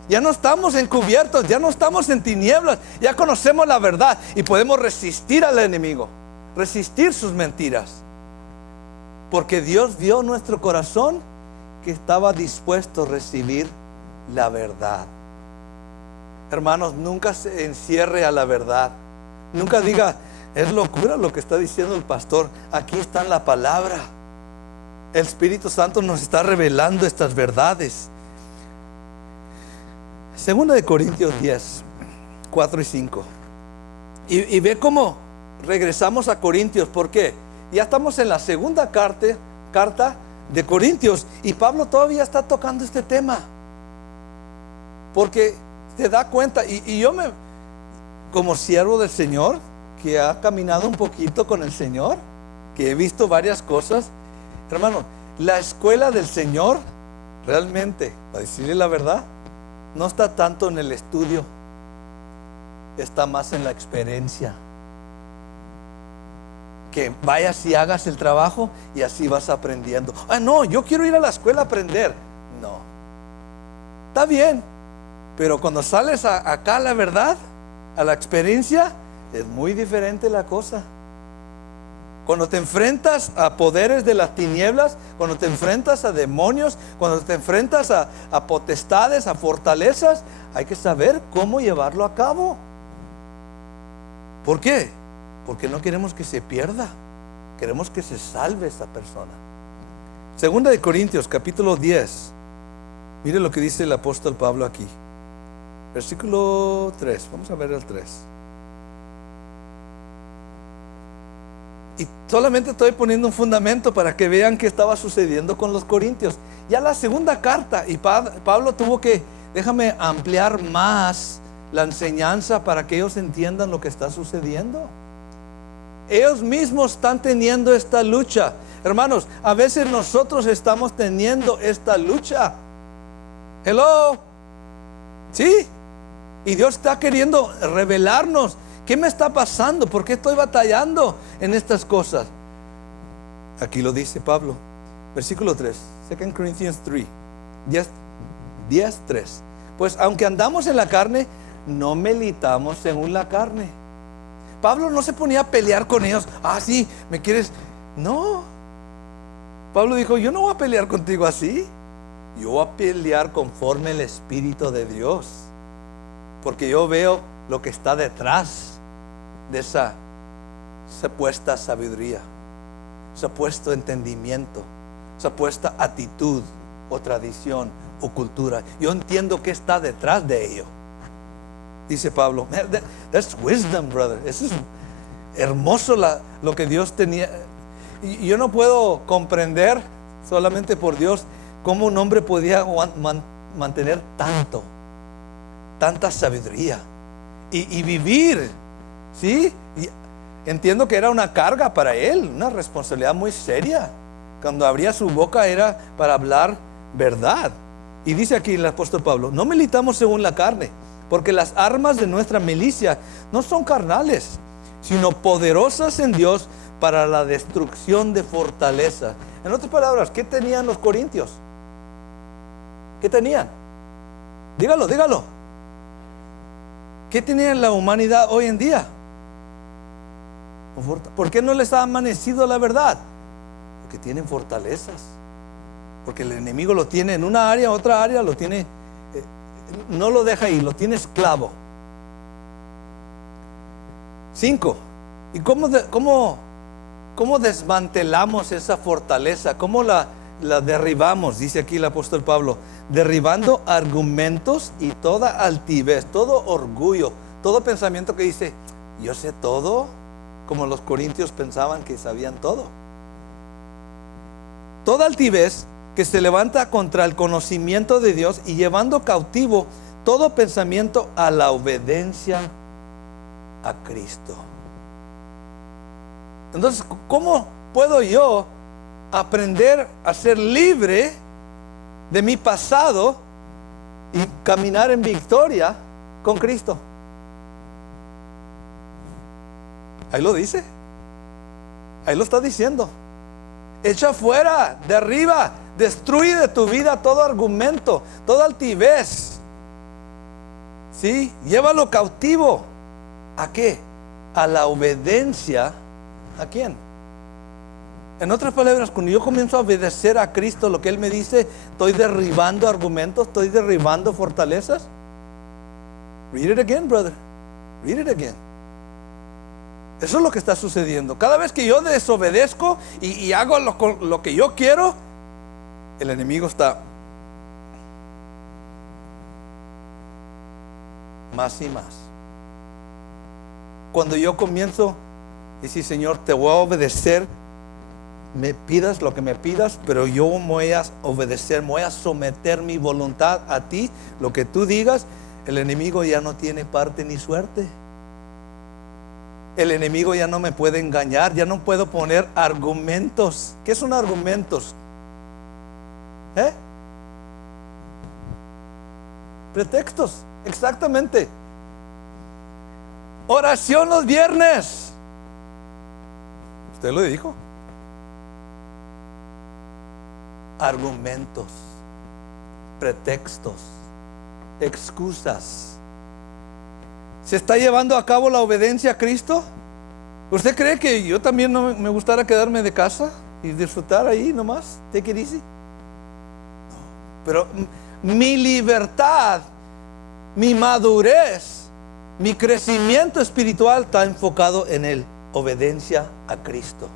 Ya no estamos encubiertos, ya no estamos en tinieblas, ya conocemos la verdad y podemos resistir al enemigo, resistir sus mentiras. Porque Dios vio nuestro corazón que estaba dispuesto a recibir la verdad. Hermanos, nunca se encierre a la verdad. Nunca diga, es locura lo que está diciendo el pastor. Aquí está en la palabra. El Espíritu Santo nos está revelando estas verdades. Segunda de Corintios 10, 4 y 5. Y ve cómo regresamos a Corintios. ¿Por qué? Ya estamos en la segunda carta de Corintios y Pablo todavía está tocando este tema. Porque se da cuenta, y yo como siervo del Señor, que ha caminado un poquito con el Señor, que he visto varias cosas, hermano, la escuela del Señor realmente, para decirle la verdad, no está tanto en el estudio, está más en la experiencia. Que vayas y hagas el trabajo y así vas aprendiendo. No, yo quiero ir a la escuela a aprender. No, está bien, pero cuando sales acá a la verdad, a la experiencia, es muy diferente la cosa. Cuando te enfrentas a poderes de las tinieblas, cuando te enfrentas a demonios, cuando te enfrentas a potestades, a fortalezas, hay que saber cómo llevarlo a cabo. ¿Por qué? Porque no queremos que se pierda, queremos que se salve esa persona. Segunda de Corintios capítulo 10. Mire lo que dice el apóstol Pablo aquí. Versículo 3, vamos a ver el 3. Y solamente estoy poniendo un fundamento para que vean qué estaba sucediendo con los corintios. Ya la segunda carta, y Pablo tuvo que, déjame ampliar más la enseñanza para que ellos entiendan lo que está sucediendo. Ellos mismos están teniendo esta lucha. Hermanos, a veces nosotros estamos teniendo esta lucha. Hello. Sí. Y Dios está queriendo revelarnos. ¿Qué me está pasando? ¿Por qué estoy batallando en estas cosas? Aquí lo dice Pablo. Versículo 3. 2 Corinthians 3. 10, 3. Pues aunque andamos en la carne, no militamos según la carne. Pablo no se ponía a pelear con ellos. Sí, ¿me quieres? No. Pablo dijo, yo no voy a pelear contigo así. Yo voy a pelear conforme el Espíritu de Dios. Porque yo veo lo que está detrás de esa supuesta sabiduría, supuesto entendimiento, supuesta actitud o tradición o cultura. Yo entiendo que está detrás de ello. Dice Pablo, "Man, that's wisdom, brother." Eso es hermoso lo que Dios tenía. Y yo no puedo comprender, solamente por Dios, cómo un hombre podía mantener tanta sabiduría y vivir, ¿sí? Y entiendo que era una carga para él, una responsabilidad muy seria. Cuando abría su boca era para hablar verdad. Y dice aquí el apóstol Pablo, no militamos según la carne, porque las armas de nuestra milicia no son carnales, sino poderosas en Dios para la destrucción de fortaleza. En otras palabras, ¿qué tenían los corintios? ¿Qué tenían? Dígalo. ¿Qué tenía la humanidad hoy en día? ¿Por qué no les ha amanecido la verdad? Porque tienen fortalezas. Porque el enemigo lo tiene en una área, otra área lo tiene, no lo deja ahí, lo tiene esclavo. 5. ¿Y cómo desmantelamos esa fortaleza? ¿Cómo la derribamos? Dice aquí el apóstol Pablo, derribando argumentos y toda altivez, todo orgullo, todo pensamiento que dice, yo sé todo, como los corintios pensaban que sabían todo. Toda altivez que se levanta contra el conocimiento de Dios y llevando cautivo todo pensamiento a la obediencia a Cristo. Entonces, ¿cómo puedo yo aprender a ser libre de mi pasado y caminar en victoria con Cristo? Ahí lo dice. Ahí lo está diciendo. Echa fuera, derriba, destruye de tu vida todo argumento, toda altivez. ¿Sí? Llévalo cautivo. ¿A qué? A la obediencia. ¿A quién? En otras palabras, cuando yo comienzo a obedecer a Cristo, lo que Él me dice, estoy derribando argumentos, estoy derribando fortalezas. Read it again, brother. Read it again. Eso es lo que está sucediendo. Cada vez que yo desobedezco y hago lo que yo quiero, el enemigo está más y más. Cuando yo comienzo y decir, Señor, te voy a obedecer, me pidas lo que me pidas, pero yo me voy a obedecer, me voy a someter mi voluntad a ti, lo que tú digas, el enemigo ya no tiene parte ni suerte. El enemigo ya no me puede engañar, ya no puedo poner argumentos. ¿Qué son argumentos? Pretextos, exactamente. Oración los viernes. ¿Usted lo dijo? Argumentos, pretextos, excusas. ¿Se está llevando a cabo la obediencia a Cristo? ¿Usted cree que yo también no me gustara quedarme de casa y disfrutar ahí nomás? Take it easy. No. Pero mi libertad, mi madurez, mi crecimiento espiritual está enfocado en el obediencia a Cristo.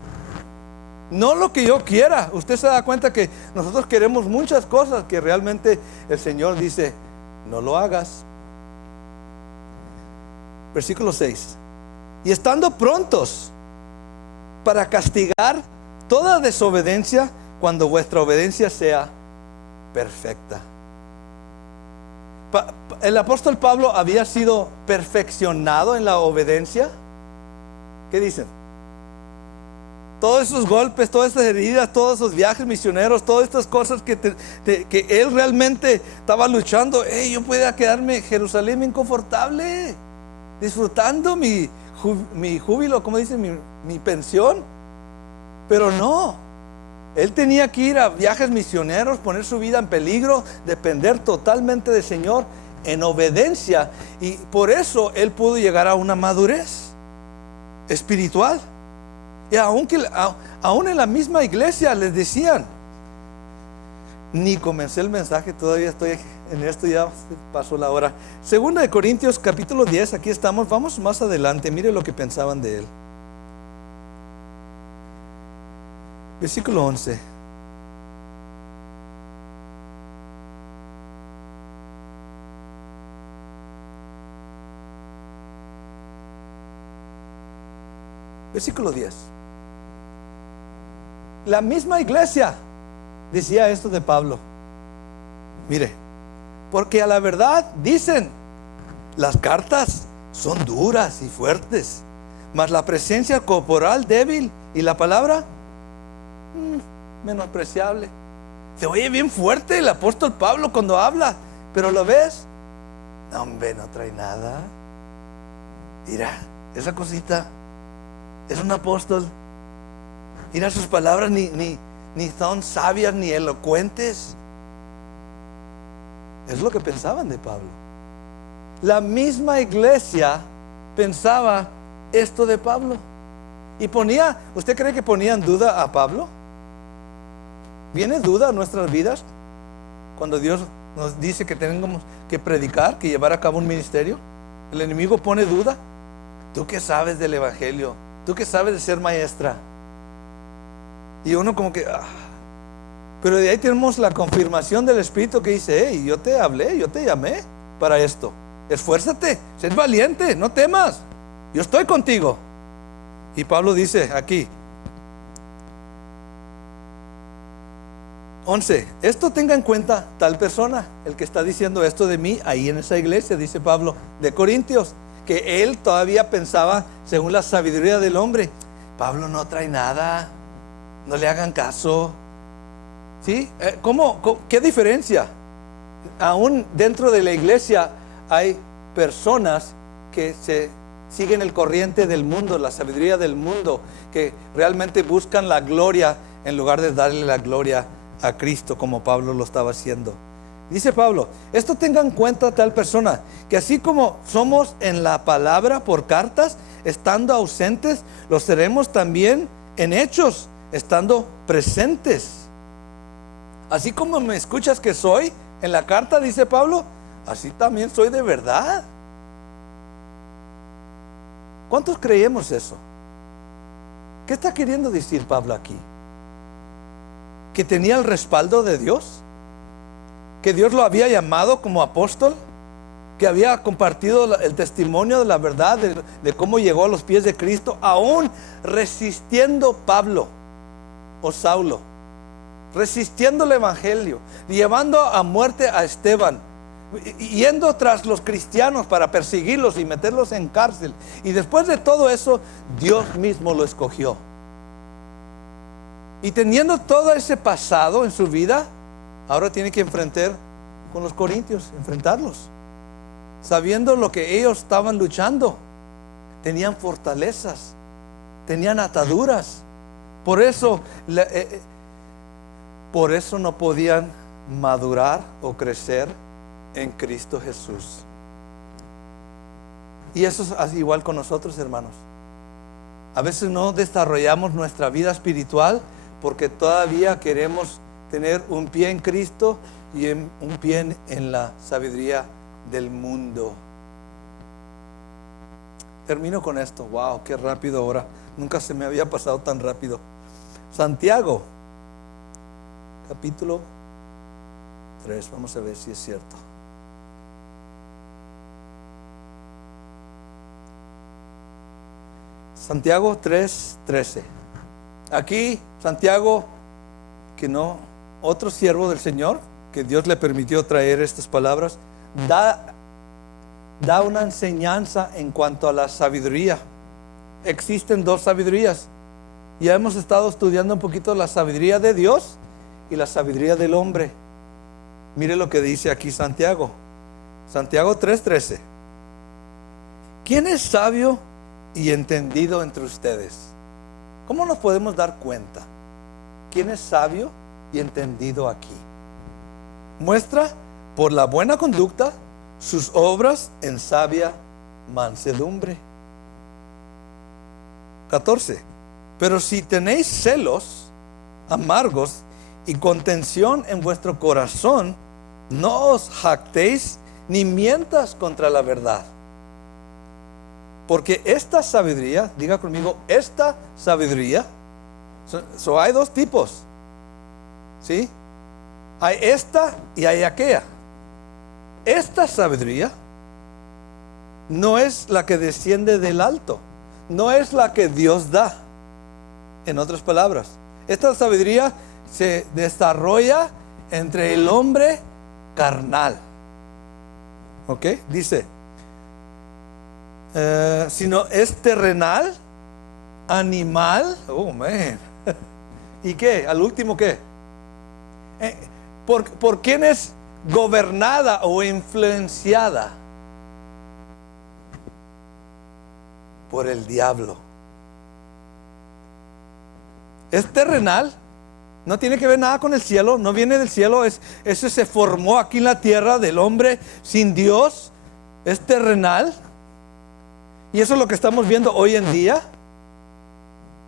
No lo que yo quiera. Usted se da cuenta que nosotros queremos muchas cosas que realmente el Señor dice, no lo hagas. Versículo 6. Y estando prontos para castigar toda desobediencia cuando vuestra obediencia sea perfecta. El apóstol Pablo había sido perfeccionado en la obediencia. ¿Qué dicen? Todos esos golpes, todas esas heridas, todos esos viajes misioneros, todas estas cosas que él realmente estaba luchando. Yo podía quedarme en Jerusalén inconfortable, disfrutando mi júbilo, como dicen, mi pensión. Pero no, él tenía que ir a viajes misioneros, poner su vida en peligro, depender totalmente del Señor en obediencia. Y por eso él pudo llegar a una madurez espiritual. Y aún en la misma iglesia les decían, ni comencé el mensaje, todavía estoy en esto, ya pasó la hora. Segunda de Corintios capítulo 10, aquí estamos, vamos más adelante, mire lo que pensaban de él. Versículo 11. Versículo 10. La misma iglesia decía esto de Pablo. Mire, porque a la verdad dicen, las cartas son duras y fuertes, mas la presencia corporal débil y la palabra menospreciable. Se oye bien fuerte el apóstol Pablo cuando habla, pero lo ves, no, hombre, no trae nada. Mira, esa cosita es un apóstol. Mira, sus palabras ni son sabias ni elocuentes. Es lo que pensaban de Pablo. La misma iglesia pensaba esto de Pablo. Y ¿usted cree que ponía en duda a Pablo? ¿Viene duda a nuestras vidas cuando Dios nos dice que tenemos que predicar, que llevar a cabo un ministerio? El enemigo pone duda. ¿Tú qué sabes del evangelio? ¿Tú qué sabes de ser maestra? Y uno como que pero de ahí tenemos la confirmación del Espíritu que dice: hey, yo te hablé, yo te llamé para esto. Esfuérzate, sé valiente, no temas, yo estoy contigo. Y Pablo dice aquí 11, esto tenga en cuenta tal persona, el que está diciendo esto de mí ahí en esa iglesia, dice Pablo de Corintios, que él todavía pensaba según la sabiduría del hombre. Pablo no trae nada, no le hagan caso. ¿Sí? ¿Qué diferencia? Aún dentro de la iglesia hay personas que se siguen el corriente del mundo, la sabiduría del mundo, que realmente buscan la gloria en lugar de darle la gloria a Cristo, como Pablo lo estaba haciendo. Dice Pablo, esto tenga en cuenta tal persona, que así como somos en la palabra por cartas, estando ausentes, lo seremos también en hechos, estando presentes. Así como me escuchas que soy en la carta, dice Pablo, así también soy de verdad. ¿Cuántos creemos eso? ¿Qué está queriendo decir Pablo aquí? ¿Que tenía el respaldo de Dios? ¿Que Dios lo había llamado como apóstol? ¿Que había compartido el testimonio de la verdad de cómo llegó a los pies de Cristo, aún resistiendo Pablo o Saulo? Resistiendo el evangelio, llevando a muerte a Esteban, yendo tras los cristianos para perseguirlos y meterlos en cárcel. Y después de todo eso, Dios mismo lo escogió. Y teniendo todo ese pasado en su vida, ahora tiene que enfrentar con los corintios, enfrentarlos, sabiendo lo que ellos estaban luchando. Tenían fortalezas, tenían ataduras. Por eso no podían madurar o crecer en Cristo Jesús. Y eso es igual con nosotros, hermanos. A veces no desarrollamos nuestra vida espiritual porque todavía queremos tener un pie en Cristo y un pie en la sabiduría del mundo. Termino con esto. Wow, qué rápido ahora. Nunca se me había pasado tan rápido. Santiago capítulo 3, vamos a ver si es cierto. Santiago 3:13. Aquí Santiago, otro siervo del Señor, que Dios le permitió traer estas palabras, da una enseñanza en cuanto a la sabiduría. Existen dos sabidurías. Ya hemos estado estudiando un poquito la sabiduría de Dios y la sabiduría del hombre. Mire lo que dice aquí Santiago 3:13. ¿Quién es sabio y entendido entre ustedes? ¿Cómo nos podemos dar cuenta? ¿Quién es sabio y entendido aquí? Muestra por la buena conducta sus obras en sabia mansedumbre. 14. Pero si tenéis celos amargos y contención en vuestro corazón, no os jactéis ni mientas contra la verdad. Porque esta sabiduría, diga conmigo, esta sabiduría, hay dos tipos, ¿sí? Hay esta y hay aquella. Esta sabiduría no es la que desciende del alto, no es la que Dios da. En otras palabras, esta sabiduría se desarrolla entre el hombre carnal. ¿Ok? Dice, sino es terrenal, animal. Oh, man. ¿Y qué? Al último, ¿qué? ¿Por quién es gobernada o influenciada? Por el diablo. Es terrenal, no tiene que ver nada con el cielo, no viene del cielo, eso se formó aquí en la tierra del hombre sin Dios, es terrenal. Y eso es lo que estamos viendo hoy en día.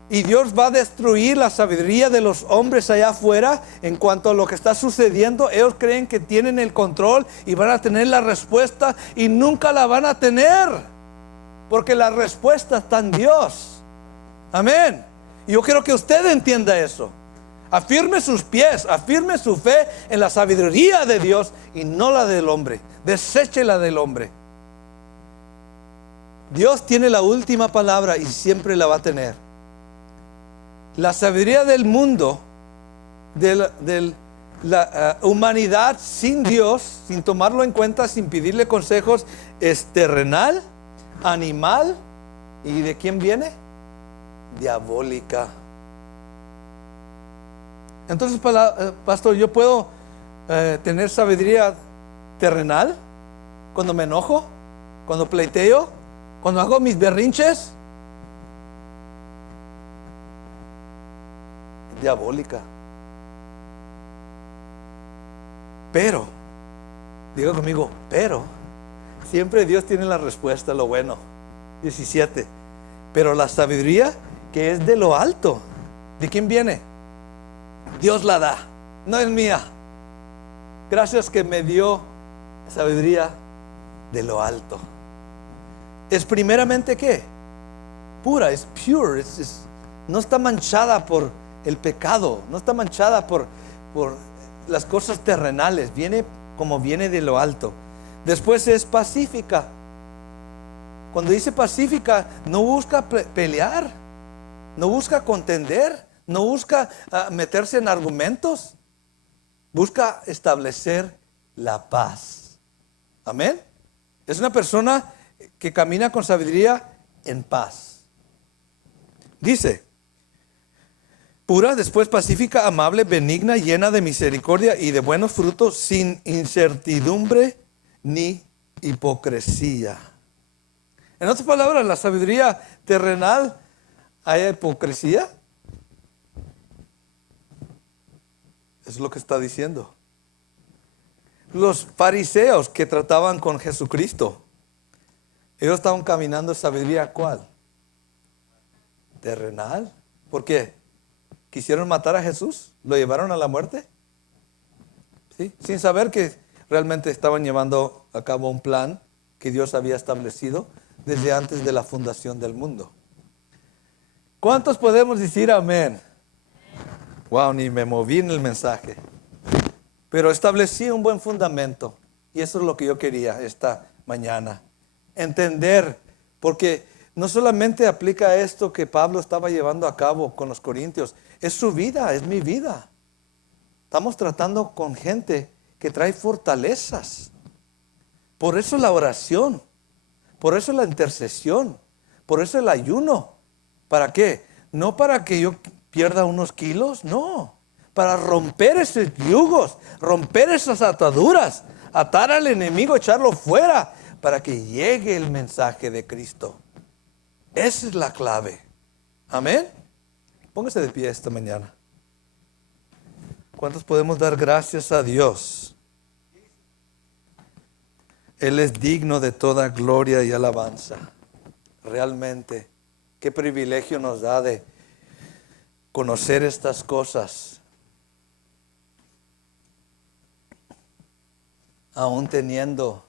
Y Dios va a destruir la sabiduría de los hombres allá afuera en cuanto a lo que está sucediendo. Ellos creen que tienen el control y van a tener la respuesta, y nunca la van a tener, porque la respuesta está en Dios. Amén. Y yo quiero que usted entienda eso. Afirme sus pies, afirme su fe en la sabiduría de Dios y no la del hombre. Deseche la del hombre. Dios tiene la última palabra y siempre la va a tener. La sabiduría del mundo, de la humanidad sin Dios, sin tomarlo en cuenta, sin pedirle consejos, es terrenal, animal. ¿Y de quién viene? Diabólica. Entonces, pastor, ¿yo puedo tener sabiduría terrenal cuando me enojo, cuando pleiteo, cuando hago mis berrinches? Diabólica. Pero, diga conmigo, pero siempre Dios tiene la respuesta, lo bueno. 17. Pero la sabiduría que es de lo alto, ¿de quién viene? Dios la da, no es mía. Gracias que me dio sabiduría de lo alto. Es primeramente ¿qué? Pura, es pure, no está manchada por el pecado, no está manchada por las cosas terrenales, viene como viene de lo alto. Después es pacífica. Cuando dice pacífica, no busca pelear, no busca contender, no busca meterse en argumentos, busca establecer la paz. Amén. Es una persona que camina con sabiduría en paz. Dice, pura, después pacífica, amable, benigna, llena de misericordia y de buenos frutos, sin incertidumbre ni hipocresía. En otras palabras, la sabiduría terrenal, ¿hay hipocresía? Es lo que está diciendo. Los fariseos que trataban con Jesucristo, ellos estaban caminando sabiduría, ¿cuál? Terrenal. ¿Por qué? ¿Quisieron matar a Jesús? ¿Lo llevaron a la muerte? ¿Sí? Sin saber que realmente estaban llevando a cabo un plan que Dios había establecido desde antes de la fundación del mundo. ¿Cuántos podemos decir amén? Wow, ni me moví en el mensaje. Pero establecí un buen fundamento. Y eso es lo que yo quería esta mañana. Entender, porque no solamente aplica esto que Pablo estaba llevando a cabo con los corintios. Es su vida, es mi vida. Estamos tratando con gente que trae fortalezas. Por eso la oración. Por eso la intercesión. Por eso el ayuno. ¿Para qué? No para que yo pierda unos kilos, no. Para romper esos yugos, romper esas ataduras, atar al enemigo, echarlo fuera, para que llegue el mensaje de Cristo. Esa es la clave. Amén. Póngase de pie esta mañana. ¿Cuántos podemos dar gracias a Dios? Él es digno de toda gloria y alabanza. Realmente, qué privilegio nos da de conocer estas cosas, aún teniendo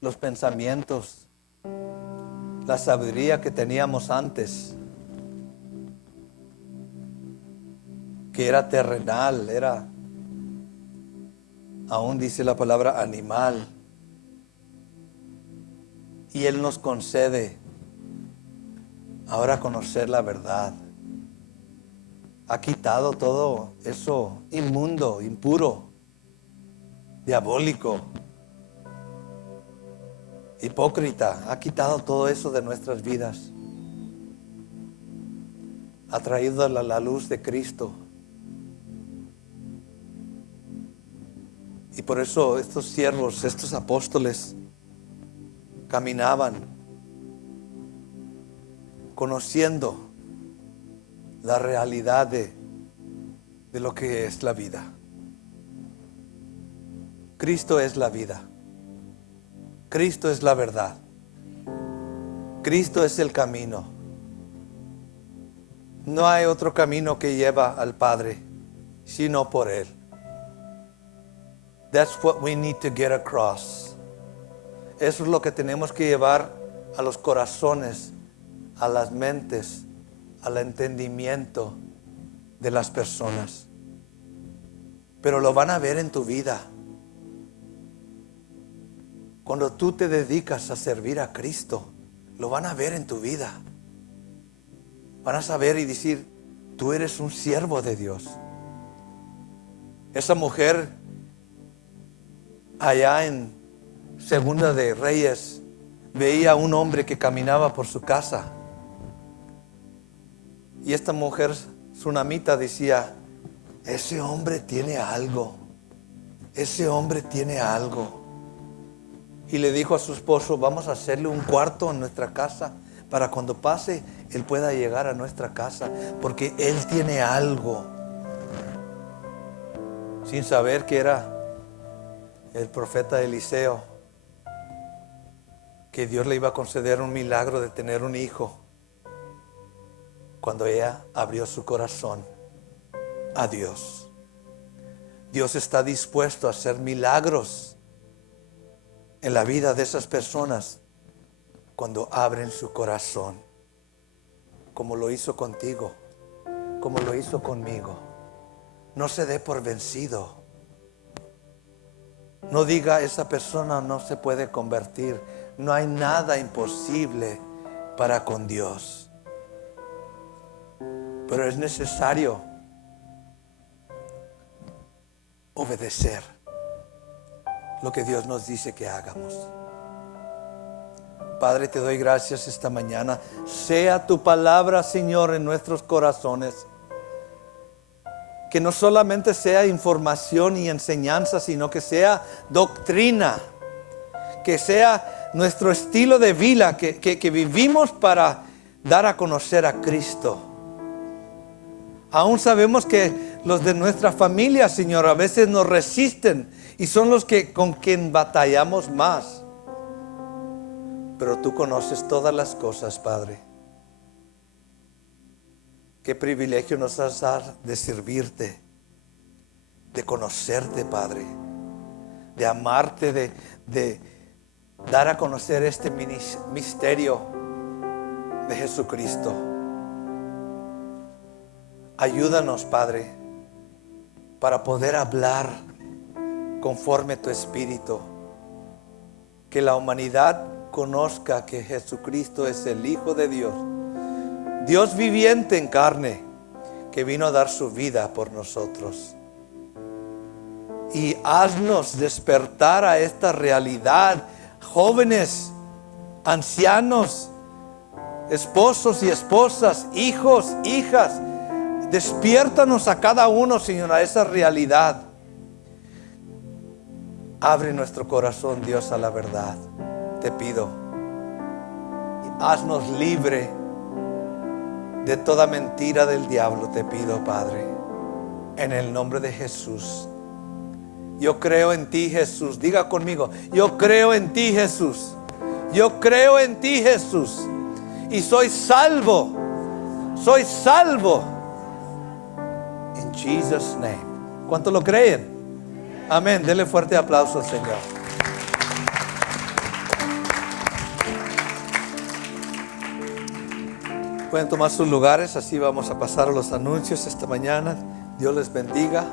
los pensamientos, la sabiduría que teníamos antes, que era terrenal, era, aún dice la palabra, animal. Y Él nos concede ahora conocer la verdad. Ha quitado todo eso inmundo, impuro, diabólico, hipócrita. Ha quitado todo eso de nuestras vidas. Ha traído a la luz de Cristo. Y por eso estos siervos, estos apóstoles, caminaban conociendo la realidad de lo que es la vida. Cristo es la vida. Cristo es la verdad. Cristo es el camino. No hay otro camino que lleva al Padre sino por Él. That's what we need to get across. Eso es lo que tenemos que llevar a los corazones, a las mentes, al entendimiento de las personas. Pero lo van a ver en tu vida. Cuando tú te dedicas a servir a Cristo, lo van a ver en tu vida. Van a saber y decir, tú eres un siervo de Dios. Esa mujer allá en Segunda de Reyes veía a un hombre que caminaba por su casa. Y esta mujer sunamita decía, ese hombre tiene algo. Ese hombre tiene algo. Y le dijo a su esposo, vamos a hacerle un cuarto en nuestra casa para cuando pase, él pueda llegar a nuestra casa, porque él tiene algo. Sin saber que era el profeta Eliseo, que Dios le iba a conceder un milagro de tener un hijo, cuando ella abrió su corazón a Dios. Dios está dispuesto a hacer milagros en la vida de esas personas cuando abren su corazón, como lo hizo contigo, como lo hizo conmigo. No se dé por vencido. No diga, esa persona no se puede convertir. No hay nada imposible para con Dios. Pero es necesario obedecer lo que Dios nos dice que hagamos. Padre, te doy gracias esta mañana. Sea tu palabra, Señor, en nuestros corazones. Que no solamente sea información y enseñanza, sino que sea doctrina. Que sea nuestro estilo de vida, que vivimos para dar a conocer a Cristo. Aún sabemos que los de nuestra familia, Señor, a veces nos resisten y son los que con quien batallamos más. Pero tú conoces todas las cosas, Padre. Qué privilegio nos has dado de servirte, de conocerte, Padre, de amarte, de dar a conocer este misterio de Jesucristo. Ayúdanos, Padre, para poder hablar conforme a tu Espíritu. Que la humanidad conozca que Jesucristo es el Hijo de Dios, Dios viviente en carne, que vino a dar su vida por nosotros. Y haznos despertar a esta realidad, jóvenes, ancianos, esposos y esposas, hijos, hijas. Despiértanos a cada uno, Señor, a esa realidad. Abre nuestro corazón, Dios, a la verdad. Te pido. Y haznos libre de toda mentira del diablo, te pido, Padre. En el nombre de Jesús. Yo creo en ti, Jesús. Diga conmigo, yo creo en ti, Jesús. Yo creo en ti, Jesús. Y soy salvo. Soy salvo. In Jesus' name. ¿Cuántos lo creen? Amén. Dele fuerte aplauso al Señor. Pueden tomar sus lugares. Así vamos a pasar a los anuncios esta mañana. Dios les bendiga.